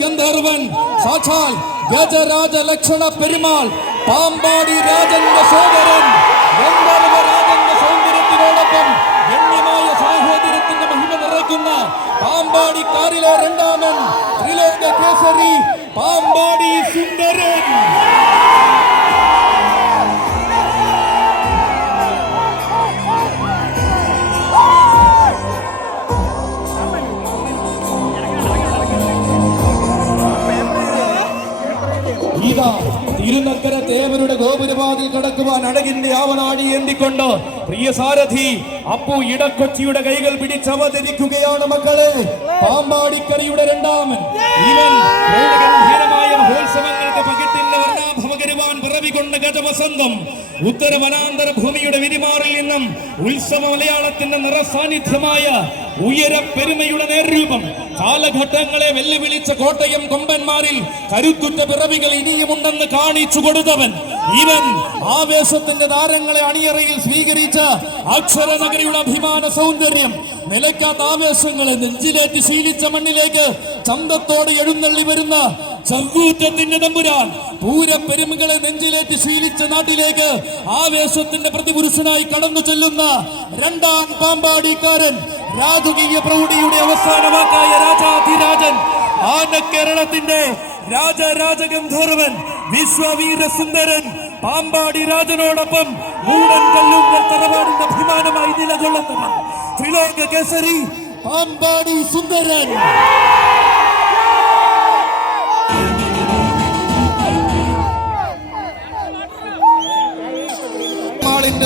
ഗന്ധർവൻ സാക്ഷാൽ ഗജരാജ ലക്ഷണ പെരുമാൾ പാമ്പാടി രാജന്റെ സോദരൻ ഗന്ധർവ രാജന്റെ സൗന്ദര്യത്തിനോടൊപ്പം ഗണ്യമായ സാഹോദര്യത്തിന്റെ മഹിമ നിറയ്ക്കുന്ന പാമ്പാടിക്കാരിലെ രണ്ടാമൻ ത്രിലോക കേസരി പാമ്പാടി സുന്ദരൻ. തിരുനക്കര ദേവരുടെ ഗോപുരവാതിൽ കടക്കുവാൻ അഴകിന്റെ ആവനാഴി എന്തിക്കൊണ്ട് പ്രിയ സാരഥി അപ്പു ഇടക്കൊച്ചിയുടെ കൈകൾ പിടിച്ചവതരിക്കുകയാണ് മക്കളെ. പാമ്പാടിക്കരയുടെ രണ്ടാമൻ ഇവൻ ഗംഭീരമായ മഹോത്സവങ്ങൾക്ക് പകിട്ടിന്റെ വർണ്ണാഭവകരുവാൻ പിറവികൊണ്ട ഗജവസന്തം ഉത്തര വനാന്തര ഭൂമിയുടെ വിരിമാറിൽ നിന്നും ഉത്സവ മലയാളത്തിന്റെ നിറസാന്നിധ്യമായ ഉയര പെരുമയുടെ നേർരൂപം കാലഘട്ടങ്ങളെ വെല്ലുവിളിച്ച കോട്ടയം കൊമ്പന്മാരിൽ കരുത്തുറ്റ പിറവികൾ ഇനിയുമുണ്ടെന്ന് കാണിച്ചു കൊടുത്തവൻ ഇവൻ ആവേശത്തിന്റെ താരങ്ങളെ അണിയറയിൽ സ്വീകരിച്ച അക്ഷരനഗരിയുടെ അഭിമാന സൗന്ദര്യം നിലയ്ക്കാത്ത ആവേശങ്ങളെ നെഞ്ചിലേറ്റി ശീലിച്ച മണ്ണിലേക്ക് ചന്തത്തോടെ എഴുന്നള്ളി വരുന്ന ചങ്കൂറ്റത്തിന്റെ തമ്പുരാൻ പൂരപ്പെരുമകളെ നെഞ്ചിലേറ്റി ശീലിച്ച നാട്ടിലേക്ക് ആവേശത്തിന്റെ പ്രതിപുരുഷനായി കടന്നു ചെല്ലുന്ന രണ്ടാം പാമ്പാടിക്കാരൻ രാജകീയ പ്രൗഢിയുടെ അവസാന വാക്കായ രാജാധിരാജൻ ആന കേരളത്തിന്റെ രാജഗന്ധർവൻ വിശ്വവീര സുന്ദരൻ പാമ്പാടി രാജനോടൊപ്പം മൂടൻ കല്ലൂങ്കൽ തറവാടിന്റെ അഭിമാനമായി നിലകൊള്ളുന്നവൻ ത്രിലോക കേസരി പാമ്പാടി സുന്ദരൻ.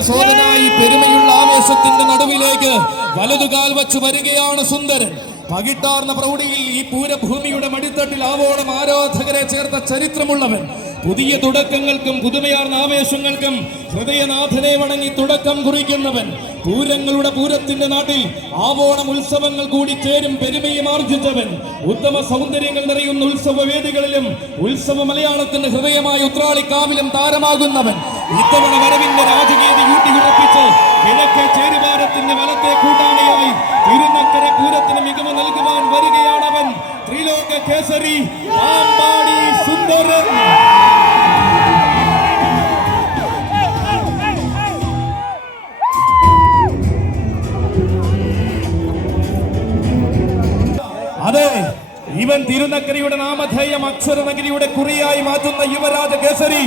സോദനായി പെരുമയുള്ള ആവേശത്തിന്റെ നടുവിലേക്ക് വലതുകാൽ വച്ച് വരികയാണ് സുന്ദരൻ. പകിട്ടാർന്ന പ്രൗഢിയിൽ ഈ പൂരഭൂമിയുടെ മടിത്തട്ടിൽ ആവോളം ആരാധകരെ ചേർത്ത ചരിത്രമുള്ളവൻ പുതിയ തുടക്കങ്ങൾക്കും പുതുമയാർന്ന ആവേശങ്ങൾക്കും ഹൃദയനാഥനെ വണങ്ങി തുടക്കം കുറിക്കുന്നവൻ പൂരങ്ങളുടെ പൂരത്തിന്റെ നാട്ടിൽ ആവോണം ഉത്സവങ്ങൾ കൂടി ചേരും പെരുമയും ആർജിച്ചവൻ ഉത്തമ സൗന്ദര്യങ്ങൾ നിറയുന്ന ഉത്സവ വേദികളിലും ഉത്സവ മലയാളത്തിന്റെ ഹൃദയമായ ഉത്രാളിക്കാവിലും താരമാകുന്നവൻ ഇത്തവണ വരവിന്റെ രാജകീയത ഊട്ടിയുറപ്പിച്ച് കിഴക്കേ ചേരുവാരത്തിന്റെ വലത്തെ കൂട്ടാളിയായി തിരുനക്കര പൂരത്തിന് മികവ് നൽകുവാൻ വരികയാണവൻ ത്രിലോക കേസരി പാമ്പാടി സുന്ദരൻ. അതെ, ഇവൻ തിരുനക്കരയുടെ നാമധേയം അക്ഷരനഗരിയുടെ കുറിയായി മാറ്റുന്ന യുവരാജ കേസരി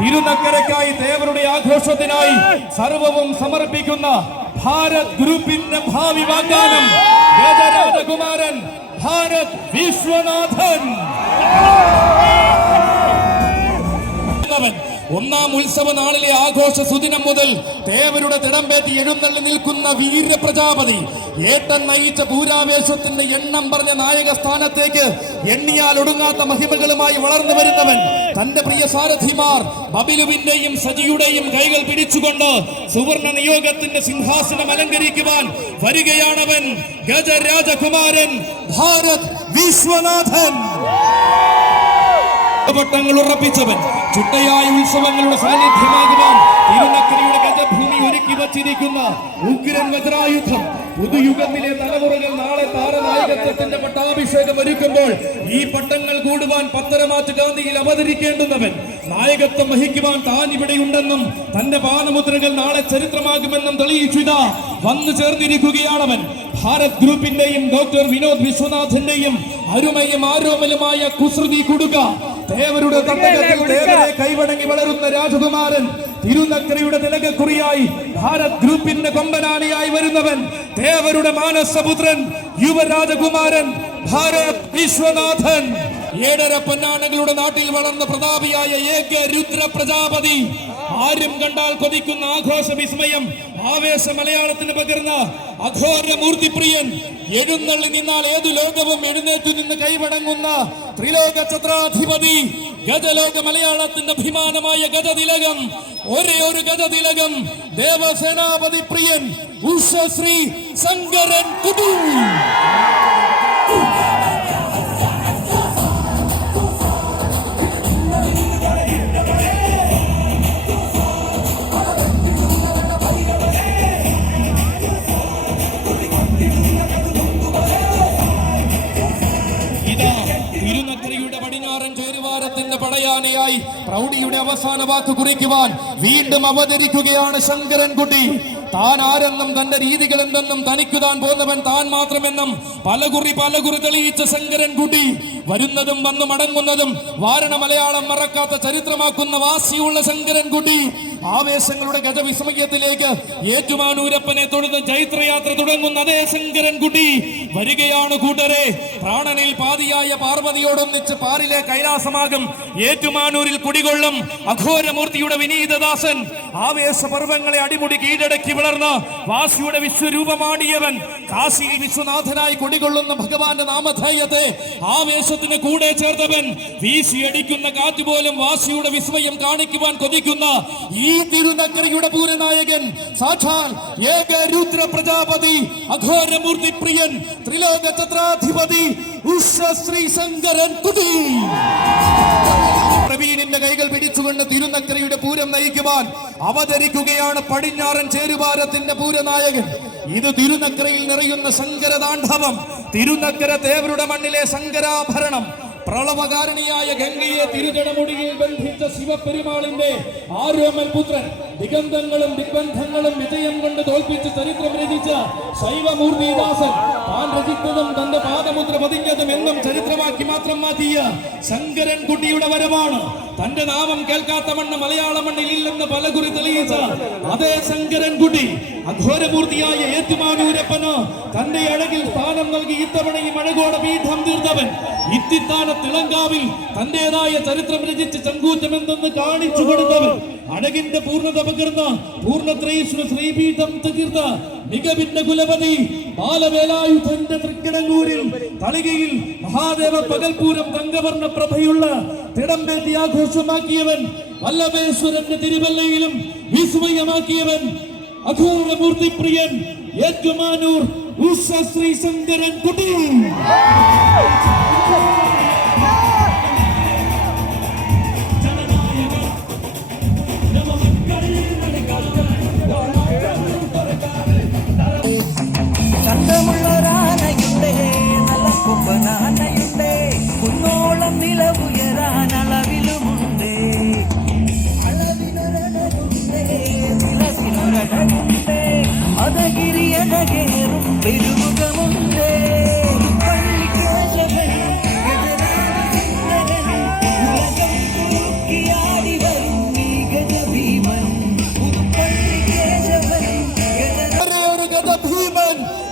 തിരുനക്കരയ്ക്കായി ദേവരുടെ ആഘോഷത്തിനായി സർവവും സമർപ്പിക്കുന്ന ഭാരത് ഗ്രൂപ്പിന്റെ ഭാവി വാഗ്ദാനം ഗജരാജകുമാരൻ ഭാരത് വിശ്വനാഥൻ. ഒന്നാം ഉത്സവ നാളിലെ ആഘോഷ സുദിനം മുതൽ തേവരുടെ തിടമ്പേറ്റി എഴുന്നള്ളി നിൽക്കുന്ന വീരപ്രജാപതി ഏട്ടൻ നയിച്ച പൂരാവേശത്തിന്റെ എണ്ണം പറഞ്ഞ നായക സ്ഥാനത്തേക്ക് എണ്ണിയാൽ ഒടുങ്ങാത്ത മഹിമകളുമായി വളർന്നു വരുന്നവൻ തന്റെ പ്രിയ സാരഥിമാർ ബബിലുവിന്റെയും സജിയുടെയും കൈകൾ പിടിച്ചുകൊണ്ട് സുവർണ നിയോഗത്തിന്റെ സിംഹാസനം അലങ്കരിക്കുവാൻ വരികയാണവൻ ഗജരാജകുമാരൻ ഭാരത് വിശ്വനാഥൻ. പട്ടങ്ങൾ ഉറപ്പിച്ചവൻ ചുട്ടയായ ഉത്സവങ്ങളുടെ സാന്നിധ്യമാകുവാൻ തിരുനക്കരയുടെ ഗജഭൂമി ഒരുക്കി വച്ചിരിക്കുന്ന ഉഗ്രൻ വജ്രായുധം പുതുയുഗത്തിലെ തലമുറകൾ നാളെ താരനായകത്വത്തിന്റെ പട്ടാഭിഷേകം ഒരുക്കുമ്പോൾ ഈ പട്ടങ്ങൾ കൂടുവാൻ പത്തരമാറ്റ് ഗാന്ധിയിൽ അവതരിക്കേണ്ടുന്നവൻ നായകത്വം വഹിക്കുവാൻ താൻ ഇവിടെയുണ്ടെന്നും തന്റെ പാനമുദ്രകൾ നാളെ ചരിത്രമാകുമെന്നും തെളിയിച്ചിതാ വന്നു ചേർന്നിരിക്കുകയാണവൻ. ഭാരത് ഗ്രൂപ്പിന്റെയും ഡോക്ടർ വിനോദ് വിശ്വനാഥന്റെയും അരുമയും ആരോമലുമായ കുസൃതി കുടുക ദേവരുടെ തട്ടകത്തിൽ ദേവരെ കൈവണങ്ങി വളരുന്ന രാജകുമാരൻ തിരുനക്കരയുടെ തിലകക്കുറിയായി ഭാരത് ഗ്രൂപ്പിന്റെ കൊമ്പനാണിയായി വരുന്നവൻ ദേവരുടെ മാനസപുത്രൻ യുവരാജകുമാരൻ ഭാരത് വിശ്വനാഥൻ. 7.5 പൊന്നാനകളുടെ നാട്ടിൽ വളർന്ന പ്രതാപിയായ ഏക രുദ്ര പ്രജാപതി ആരും കണ്ടാൽ കൊതിക്കുന്ന ആഘോഷ വിസ്മയം ആവേശ മലയാളത്തിന് പകർന്ന അഘോര മൂർത്തിപ്രിയൻ എഴുന്നള്ളി നിന്നാൽ ഏതു ലോകവും എഴുന്നേറ്റു നിന്ന് കൈവണങ്ങുന്ന ത്രിലോക ഛത്രാധിപതി ഗജലോക മലയാളത്തിന്റെ അഭിമാനമായ ഗജതിലകം ഒരേ ഒരു ഗജതിലകം ദേവസേനാപതി പ്രിയൻ ഉഷശ്രീ ശങ്കരൻ കുടി. തിരുനക്കരയുടെ പടിഞ്ഞാറൻ ചേരുവാരത്തിന്റെ പടയാനയായി പ്രൗഢിയുടെ അവസാന വാക്ക് കുറിക്കുവാൻ വീണ്ടും അവതരിക്കുകയാണ് ശങ്കരൻകുട്ടി. താൻ ആരെന്നും തന്റെ രീതികൾ എന്തെന്നും തനിക്കു താൻ പോന്നവൻ താൻ മാത്രമെന്നും പലകുറി തെളിയിച്ച ശങ്കരൻകുട്ടി വരുന്നതും വന്നു മടങ്ങുന്നതും വാരണ മലയാളം മറക്കാത്ത ചരിത്രമാക്കുന്ന വാശിയുള്ള ശങ്കരൻകുട്ടി ആവേശങ്ങളുടെ ഗജവിസ്മയത്തിലേക്ക് ഏറ്റുമാനൂരപ്പനെ തൊഴുന്ന ചൈത്രയാത്ര തുടങ്ങുന്ന അതേ ശങ്കരൻകുട്ടി വരികയാണ് കൂട്ടരെ. പ്രാണനിൽ പാതിയായ പാർവതിയോടൊന്നിച്ച് പാറിലെ കൈലാസമാകും ഏറ്റുമാനൂരിൽ കുടികൊള്ളും അഘോരമൂർത്തിയുടെ വിനീതദാസൻ. ആവേശ പർവ്വങ്ങളെ അടിമുടി കീഴടക്കി വളർന്ന വാസിയുടെ വിശ്വരൂപമാണിയവൻ കാശിയിൽ വിശ്വനാഥനായി കുടികൊള്ളുന്ന ഭഗവാന്റെ നാമധേയത്തെ ആവേശത്തിന് കൂടെ ചേർത്തവൻ. വീശിയടിക്കുന്ന കാറ്റുപോലും വാസിയുടെ വിസ്മയം കാണിക്കുവാൻ കൊതിക്കുന്ന ഈ തിരുനക്കരയുടെ പൂരനായകൻ സാക്ഷാൽ ഏക രുദ്ര പ്രജാപതി അഘോരമൂർത്തി പ്രിയൻ ത്രിലോക ഛത്രാധിപതി ഉഷശ്രീ ശങ്കരൻ കുടി. പ്രവീണിന്റെ കൈകൾ പിടിച്ചുകൊണ്ട് തിരുനക്കരയുടെ പൂരം നയിക്കുവാൻ അവതരിക്കുകയാണ് പടിഞ്ഞാറൻ ചേരുവാരത്തിന്റെ പൂരനായകൻ. ഇത് തിരുനക്കരയിൽ നിറയുന്ന ശങ്കരതാണ്ഡവം, തിരുനക്കര തേവരുടെ മണ്ണിലെ ശങ്കരാഭരണം. പ്രളവകാരണിയായ ഗംഗയെ തിരുജടമുടിയിൽ ബന്ധിച്ച ശിവപെരുമാളിന്റെ ആരോമൽ പുത്രൻ ദിഗന്ധങ്ങളും ദിഗ്ബന്ധങ്ങളും വിജയം കൊണ്ട് തോൽപ്പിച്ച് ചരിത്രം രചിച്ച ശൈവമൂർത്തിദാസൻ താൻ രചിത്തതും തന്റെ പാദമുദ്ര പതിഞ്ഞതും എന്നും ചരിത്രമാക്കി മാത്രം മാറ്റിയ ശങ്കരൻകുട്ടിയുടെ വരവാണ്. തന്റെ നാമം കേൾക്കാത്ത മണ്ണ് മലയാള മണ്ണിൽ ഇല്ലെന്ന് പലകുറി തെളിയിച്ച അതേ ശങ്കരൻകുട്ടി അഘോരമൂർത്തിയായ ഏറ്റുമാനൂരപ്പന് തന്റെ അഴകിൽ സ്ഥാനം നൽകി ഇത്തവണയും അഴകോടെ പീഠം തീർത്തവൻ. ഇത്തിത്താന തിളങ്കാവിൽ തന്റേതായ ചരിത്രം രചിച്ച് ചങ്കൂറ്റമെന്തെന്ന് കാണിച്ചു കൊടുത്തവൻ. അഴകിന്റെ പൂർണ്ണത പകർന്ന പൂർണ്ണത്രയീശ്വര ശ്രീപീഠം തീർത്ത മികവിന്റെ കുലപതി ബാലവേലായുധന്റെ തൃക്കിടങ്ങൂരിൽ തളികയിൽ മഹാദേവ പകൽപൂരം തങ്കവർണ്ണ പ്രഭയുള്ള തിടമ്പേറ്റി ആഘോഷമാക്കിയവൻ. വല്ലഭേശ്വരന്റെ തിരുവല്ലയിലും വിസ്മയമാക്കിയവൻ അഘോരമൂർത്തി പ്രിയൻ ഏറ്റുമാനൂർ ഉഷശ്രീ ശങ്കരൻ കുട്ടി. ചന്തമുള്ളൊരാനയുണ്ടേ നല്ല കൊമ്പനാനയുണ്ടേ കുന്നോളം നിലവുയരാനളവിലുമുണ്ടേ അളവിനൊരഴകുണ്ടേ നിലസിനൊരഴകുണ്ടേ അതഗിരിയഴകേറും പെരുമുഖമുണ്ടേ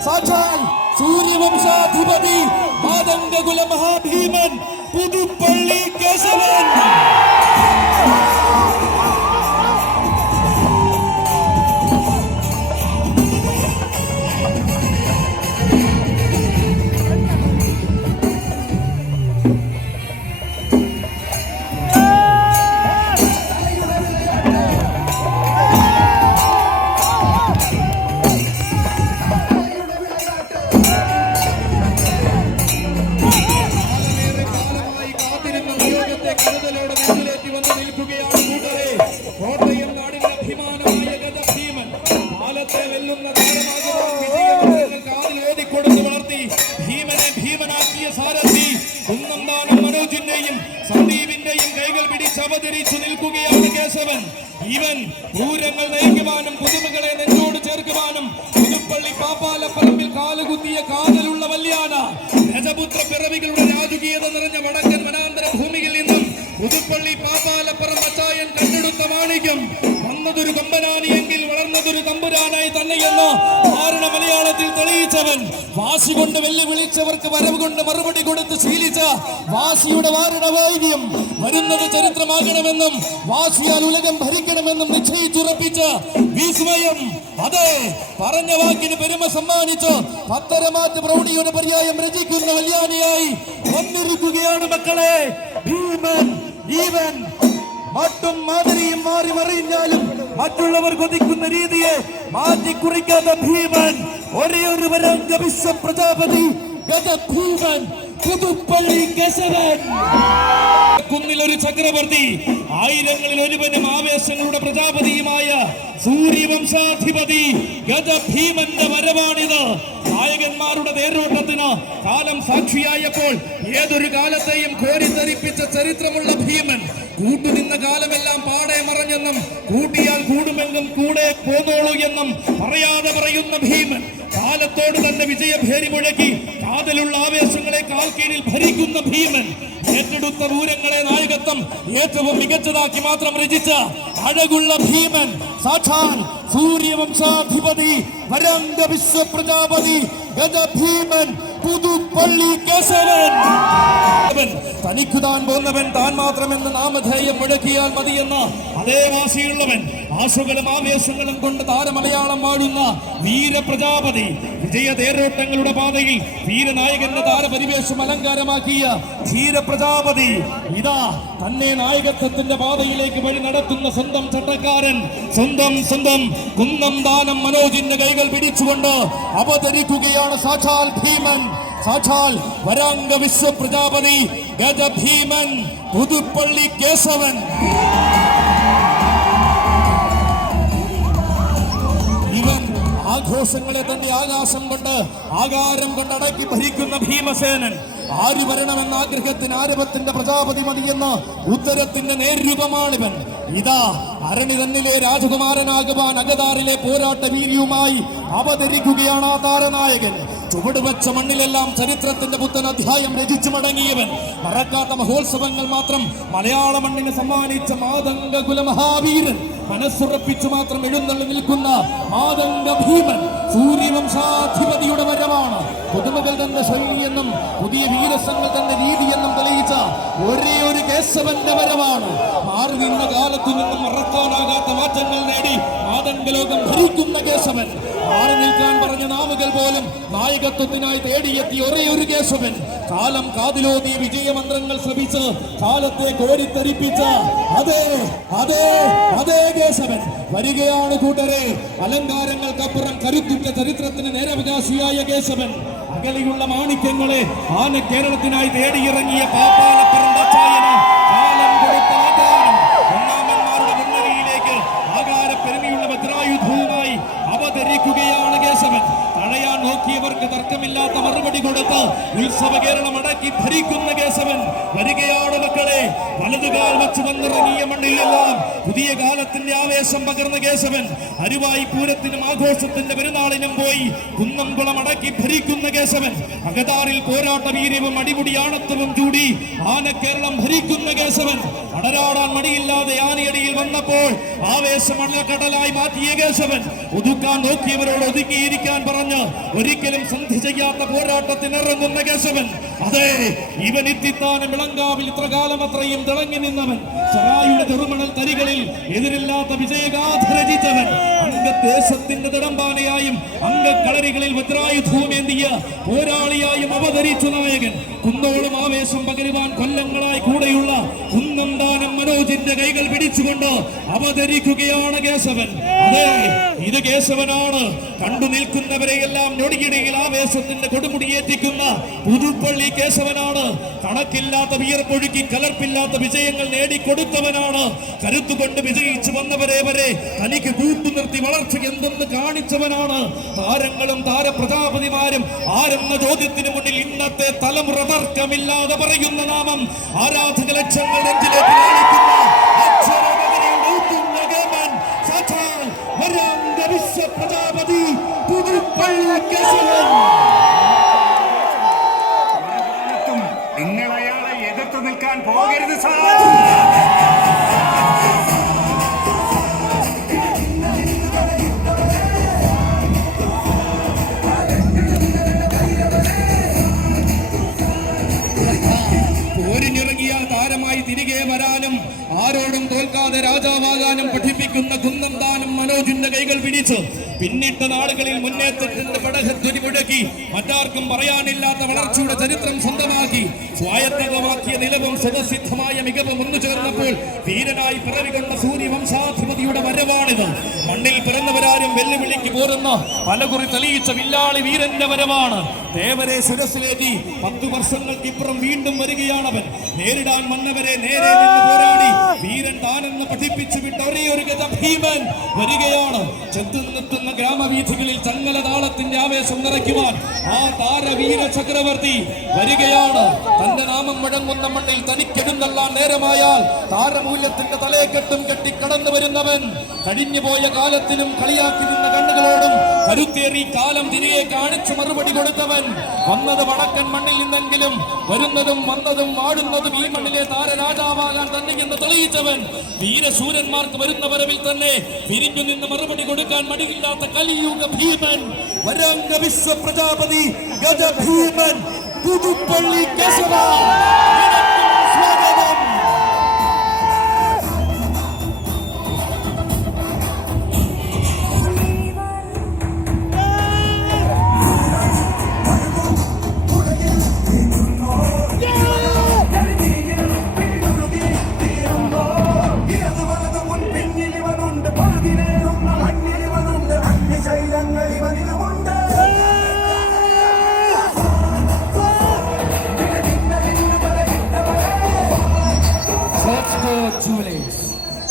സാക്ഷാൽ സൂര്യവംശാധിപതി മാതംഗകുല മഹാഭീമൻ പുതുപ്പള്ളി കേശവൻ. മനോജിന്റെയും സന്ദീപിന്റെയും കൈകൾ പിടിച്ച് അവതരിച്ചു നിൽക്കുകയാണ് കേശവൻ. ഇവൻ പൂരങ്ങൾ നയിക്കുവാനും പുതുമകളെ നെഞ്ചോട് ചേർക്കുവാനും പുതുപ്പള്ളി പാപ്പാലപ്പറമ്പിൽ കാലുകുത്തിയ കാതലുള്ള വല്യാന രജപുത്ര പിറവികളുടെ രാജകീയത നിറഞ്ഞ വടക്കൻ വനാന്തര ഭൂമിയിൽ നിന്നും പുതുപ്പള്ളി പാപ്പാലപ്പുറം അച്ചായൻ കണ്ടെടുത്ത മാണിക്യം വന്നതൊരു കമ്പനാനിയെങ്കിൽ വളർന്നതൊരു തമ്പുരാനായി തന്നെയെന്ന് ധാരണ മലയാളത്തിൽ തെളിയിച്ചവൻ. വാശി കൊണ്ട് വെല്ലുവിളിച്ചവർക്ക് വരവ് കൊണ്ട് മറുപടി കൊടുത്ത് ശീലിച്ച വാശിയുടെ വാരണവൈദ്യം വരുന്നത് ചരിത്രമാകണമെന്നും വാശിയാൽ ഉലകം ഭരിക്കണമെന്നും നിശ്ചയിച്ചുറപ്പിച്ച വിസ്മയം, അതെ പറഞ്ഞ വാക്കിന് പെരുമ സമ്മാനിച്ച് പത്തരമാറ്റ് പ്രൗഢിയുടെ പര്യായം രചിക്കുന്ന വല്യാനിയായി വന്നിരിക്കുകയാണ് മക്കളെ ഭീമൻ. ഈവൻ മട്ടും മാതിരിയും മാറി മറിഞ്ഞാലും മറ്റുള്ളവർ കൊതിക്കുന്ന രീതിയെ മാറ്റി കുറിക്കാത്ത ഭീമൻ, ഒരേ ഒരു വരംഗ വിശ്വ പ്രജാപതി ഗജഭീമൻ പുതുപ്പള്ളി കേശവൻ. കുന്നിൽ ഒരു ചക്രവർത്തി, ആയിരങ്ങളിൽ ഒരുവനും ആവേശങ്ങളുടെ പ്രജാപതിയുമായ സൂര്യവംശാധിപതി ഗജഭീമന്റെ വരവാണിത്. നായകന്മാരുടെ തേരോട്ടത്തിന് കാലം സാക്ഷിയായപ്പോൾ ഏതൊരു കാലത്തെയും കോരിത്തരിപ്പിച്ച ചരിത്രമുള്ള ഭീമൻ കൂട്ടുനിന്ന കാലമെല്ലാം പാടെ മറഞ്ഞെന്നും കൂട്ടിയാൽ കൂടുമെന്നും കൂടെ പോന്നോളൂ എന്നും പറയാതെ പറയുന്ന ഭീമൻ കാലത്തോട് തന്നെ വിജയഭേരി മുഴക്കി കാതലുള്ള ആവേശങ്ങളെ കാൽ കീഴിൽ ഭരിക്കുന്ന ഭീമൻ ഏറ്റെടുത്ത പൂരങ്ങളെ നായകത്വം ഏറ്റവും മികച്ചതാക്കി മാത്രം രചിച്ച അഴകുള്ള ഭീമൻ സാക്ഷാൽ സൂര്യവംശാധിപതി വരംഗ വിശ്വ പ്രജാപതി ഗജഭീമൻ പുതുപ്പള്ളി കേശവൻ. തനിക്കു താൻ പോന്നവൻ താൻ മാത്രമെന്ന് നാമധേയം മുഴക്കിയാൽ മതിയെന്ന അതേ വാശിയുള്ളവൻ, ആശുകളും ആവേശങ്ങളും കൊണ്ട് താരമലയാളം വാഴുന്ന വീരപ്രജാപതി, വിജയ തേരോട്ടങ്ങളുടെ പാതയിൽ വീരനായകന്റെ താരപരിവേഷം അലങ്കാരമാക്കിയ ധീരപ്രജാപതി, ഇതാ തന്നെ നായകത്വത്തിന്റെ പാതയിലേക്ക് വഴി നടത്തുന്ന സ്വന്തം ചട്ടക്കാരൻ, സ്വന്തം കുന്നം ദാനം മനോജിന്റെ കൈകൾ പിടിച്ചുകൊണ്ട് അവതരിക്കുകയാണ് സാക്ഷാൽ ഭീമൻ, സാക്ഷാൽ വരാംഗ വിശ്വ പ്രജാപതി ഗജഭീമൻ പുതുപ്പള്ളി കേശവൻ. ഇവൻ ആഘോഷങ്ങളെ തന്റെ ആകാശം കൊണ്ട് ആകാരം കൊണ്ട് അടക്കി ഭരിക്കുന്ന ഭീമസേനൻ. ആര് വരണമെന്ന ആഗ്രഹത്തിന് ആരവത്തിന്റെ പ്രജാപതി മതിയെന്ന ഉത്തരത്തിന്റെ നേരൂപമാണിവൻ. ഇതാ അരണി തന്നിലെ രാജകുമാരനാകുവാൻ അകതാറിലെ പോരാട്ട വീര്യവുമായി അവതരിക്കുകയാണ് ആ താരനായകൻ. ചുവടുവെച്ച മണ്ണിലെല്ലാം ചരിത്രത്തിന്റെ പുത്തൻ അധ്യായം രചിച്ചു മടങ്ങിയവൻ. മറക്കാത്ത മഹോത്സവങ്ങൾ മാത്രം മലയാള മണ്ണിന് സമ്മാനിച്ച മാതംഗ കുലമഹാവീരൻ, മനസ്സുറപ്പിച്ചു മാത്രം എഴുന്നള്ളി നിൽക്കുന്ന മാതംഗ ഭീമൻ സൂര്യവംശാധിപതിയുടെ വരവാണ്. പുതുമകൾ തന്റെ ശൈലിയെന്നും പുതിയ വീരസങ്ങൾ തന്റെ രീതിയെന്നും തെളിയിച്ച ഒരേ ഒരു കേശവന്റെ വരവാണ്. മാറി നിന്ന കാലത്തു നിന്നും മറക്കാനാകാത്ത മാറ്റങ്ങൾ നേടി മാതംഗലോകം ഭരിക്കുന്ന കേശവൻ. മാറി നിൽക്കാൻ പറഞ്ഞ നാമുകൾ പോലും നായകത്വത്തിനായി തേടിയെത്തിയ ഒരേ ഒരു കേശവൻ. കാലം കാതിലോതിയ വിജയമന്ത്രങ്ങൾ ശ്രമിച്ച് കാലത്തെ കോരിത്തരിപ്പിച്ച അതേ കേശവൻ വരികയാണ് കൂട്ടരെ. അലങ്കാരങ്ങൾക്കപ്പുറം കരുത്തുറ്റ ചരിത്രത്തിന് നേരവകാശിയായ കേശവൻ. അകലെയുള്ള മാണിക്യങ്ങളെ ആന കേരളത്തിനായി തേടിയിറങ്ങിയ പാപ്പാലപ്പുറം അച്ചായന് കാലം കൊടുത്ത ആധാരം ഒന്നാമന്മാരുടെ മുൻനിരയിലേക്ക് ആകാരപ്പെരുമയുള്ള ഭദ്രായുധവുമായി അവതരിക്കുകയാണ് കേശവൻ. തടയാൻ നോക്കിയവർക്ക് തർക്കമില്ലാത്ത മറുപടി കൊടുത്ത് ഉത്സവ കേരളം അടക്കി ഭരിക്കുന്ന കേശവൻ വരികയാണ് മക്കളെ. വലതുകാൽ വെച്ച് വന്നിറങ്ങിയ മണ്ണിലെല്ലാം പുതിയ കാലത്തിന്റെ ആവേശം പകർന്ന കേശവൻ അരുവായി പൂരത്തിനും ആഘോഷത്തിന്റെ പെരുന്നാളിനും പോയി കുന്നംകുളം അടക്കി ഭരിക്കുന്ന കേശവൻ. അകതാറിൽ പോരാട്ട വീര്യവും അടിമുടി ആണത്വവും ചൂടി ആനക്കേരളം ഭരിക്കുന്ന കേശവൻ. അടരാടാൻ മടിയില്ലാതെ ആനയടിയിൽ വന്നപ്പോൾ ആവേശം കടലായി മാറ്റിയ കേശവൻ. ഒതുക്കാൻ നോക്കിയവരോട് ഒതുക്കിയിരിക്കാൻ പറഞ്ഞ് ഒരിക്കലും സന്ധി ചെയ്യാത്ത പോരാട്ടത്തിനിറങ്ങുന്ന കേശവൻ. അതെ, ഇവൻ ഇത്തിത്താനം വിളങ്കാവിൽ ഇത്ര കാലം അത്രയും തിളങ്ങി നിന്നവൻ. ചെറായുടെ ചെറുമണൽ തരികളിൽ എതിരില്ലാത്ത വിജയഗാഥ രചിച്ചവൻ. അംഗദേശത്തിന്റെ തിടമ്പാനയായും അംഗക്കളരികളിൽ വജ്രായുധവുമേന്തിയ പോരാളിയായും അവതരിച്ചു നായകൻ. കുന്നോളം ആവേശം പകരുവാൻ കൊല്ലങ്ങളായി കൂടെയുള്ള കുന്നം ദാനം മനോജിന്റെ കൈകൾ പിടിച്ചുകൊണ്ട് അവതരിക്കുകയാണ് കേശവൻ. അതെ, ഇത് കേശവനാണ്. കണ്ടു നിൽക്കുന്നവരെയെല്ലാം ഞൊടിയിടയിൽ ആവേശത്തിന്റെ കൊടുമുടിയേറ്റിക്കുന്ന പുതുപ്പള്ളി കേശവനാണ്. കണക്കില്ലാത്ത വിയർപ്പൊഴുക്കി കലർപ്പില്ലാത്ത വിജയങ്ങൾ നേടിക്കൊടുത്തവനാണ്. കരുത്തുകൊണ്ട് വിജയിച്ചു വന്നവരെ വരെ തനിക്ക് കൂട്ടുനിർത്തി വളർച്ച എന്തെന്ന് കാണിച്ചവനാണ്. താരങ്ങളും താരപ്രജാപതിമാരും ആരെന്ന ചോദ്യത്തിന് മുന്നിൽ ഇന്നത്തെ തലമുറ തർക്കമില്ലാതെ പറയുന്ന നാമം, ആരാധക ലക്ഷങ്ങൾ നെഞ്ചിലേക്ക് കാണിക്കുന്ന പ്രജാപതി പുതുപ്പള്ളി കേശവൻ. നിങ്ങൾ അയാളെ എതിർത്ത് നിൽക്കാൻ പോകരുത് സാർ. പോരിനിറങ്ങിയ താരമായി തിരികെ വരാനും ആരോടും തോൽക്കാതെ രാജാവാകാനും പഠിപ്പിക്കുന്ന കുന്നം താനും മനോജിന്റെ കൈകൾ പിടിച്ച് പിന്നിട്ട നാളുകളിൽ മുന്നേറ്റത്തിന്റെ പടഹധ്വനി മുഴക്കി മറ്റാർക്കും പറയാനില്ലാത്ത വളർച്ചയുടെ ചരിത്രം സ്വന്തമാക്കി സ്വായത്തകമാക്കിയ നിലവും സ്വതസിദ്ധമായ മികവും ഒന്നു ചേർന്നപ്പോൾ വീരനായി പിറവികൊണ്ട സൂര്യവംശാധിപതിയുടെ വരവാണിത്. മണ്ണിൽ പിറന്നവരാരും വെല്ലുവിളിക്ക് പോരുന്ന പലകുറി തെളിയിച്ച വില്ലാളി വീരന്റെ വരവാണ്. ദേവരെ ശിരസിലേറ്റി 10 വർഷങ്ങൾക്കിപ്പുറം വീണ്ടും വരികയാണവൻ. നേരിടാൻ വന്നവരെ നേരെ നിന്ന് പോരാടി വീരൻ താനെന്ന് പഠിപ്പിച്ചു വിട്ട ഒരേയൊരു ഗജ ഭീമൻ വരികയാണ്. ചെത്തുനിർത്തുന്ന ഗ്രാമവീഥികളിൽ ചങ്ങല താളത്തിന്റെ ആവേശം നിറയ്ക്കുവാൻ ആ താരവീര ചക്രവർത്തി വരികയാണ്. തന്റെ നാമം മുഴങ്ങുന്ന മണ്ണിൽ തനിക്കെടുന്നള്ളാൻ നേരമായാൽ താരമൂല്യത്തിന്റെ തലയെക്കെട്ടും കെട്ടി കടന്നു വരുന്നവൻ. കഴിഞ്ഞുപോയ കാലത്തിലും കളിയാക്കി നിന്ന കണ്ണുകളോടും കരുത്തേറി കാലം തിരികെ കാണിച്ചു മറുപടി കൊടുത്തവൻ. വന്നത് വടക്കൻ മണ്ണിൽ നിന്നെങ്കിലും വരുന്നതും വന്നതും വാടുന്നതും ഈ മണ്ണിലെ താരരാജാവാകാൻ തന്നെ എന്ന് തെളിയിച്ചവൻ. വീരശൂരന്മാർക്ക് വരുന്ന വരവിൽ തന്നെ പിരിഞ്ഞു നിന്ന് മറുപടി കൊടുക്കാൻ മടിയില്ലാത്ത കലിയുഗ ഭീമൻ, വരംഗ വിശ്വ പ്രജാപതി ഗജ ഭീമൻ പുതുപ്പള്ളി കേശവ. സ്വാഗതം. Let's go, Julius.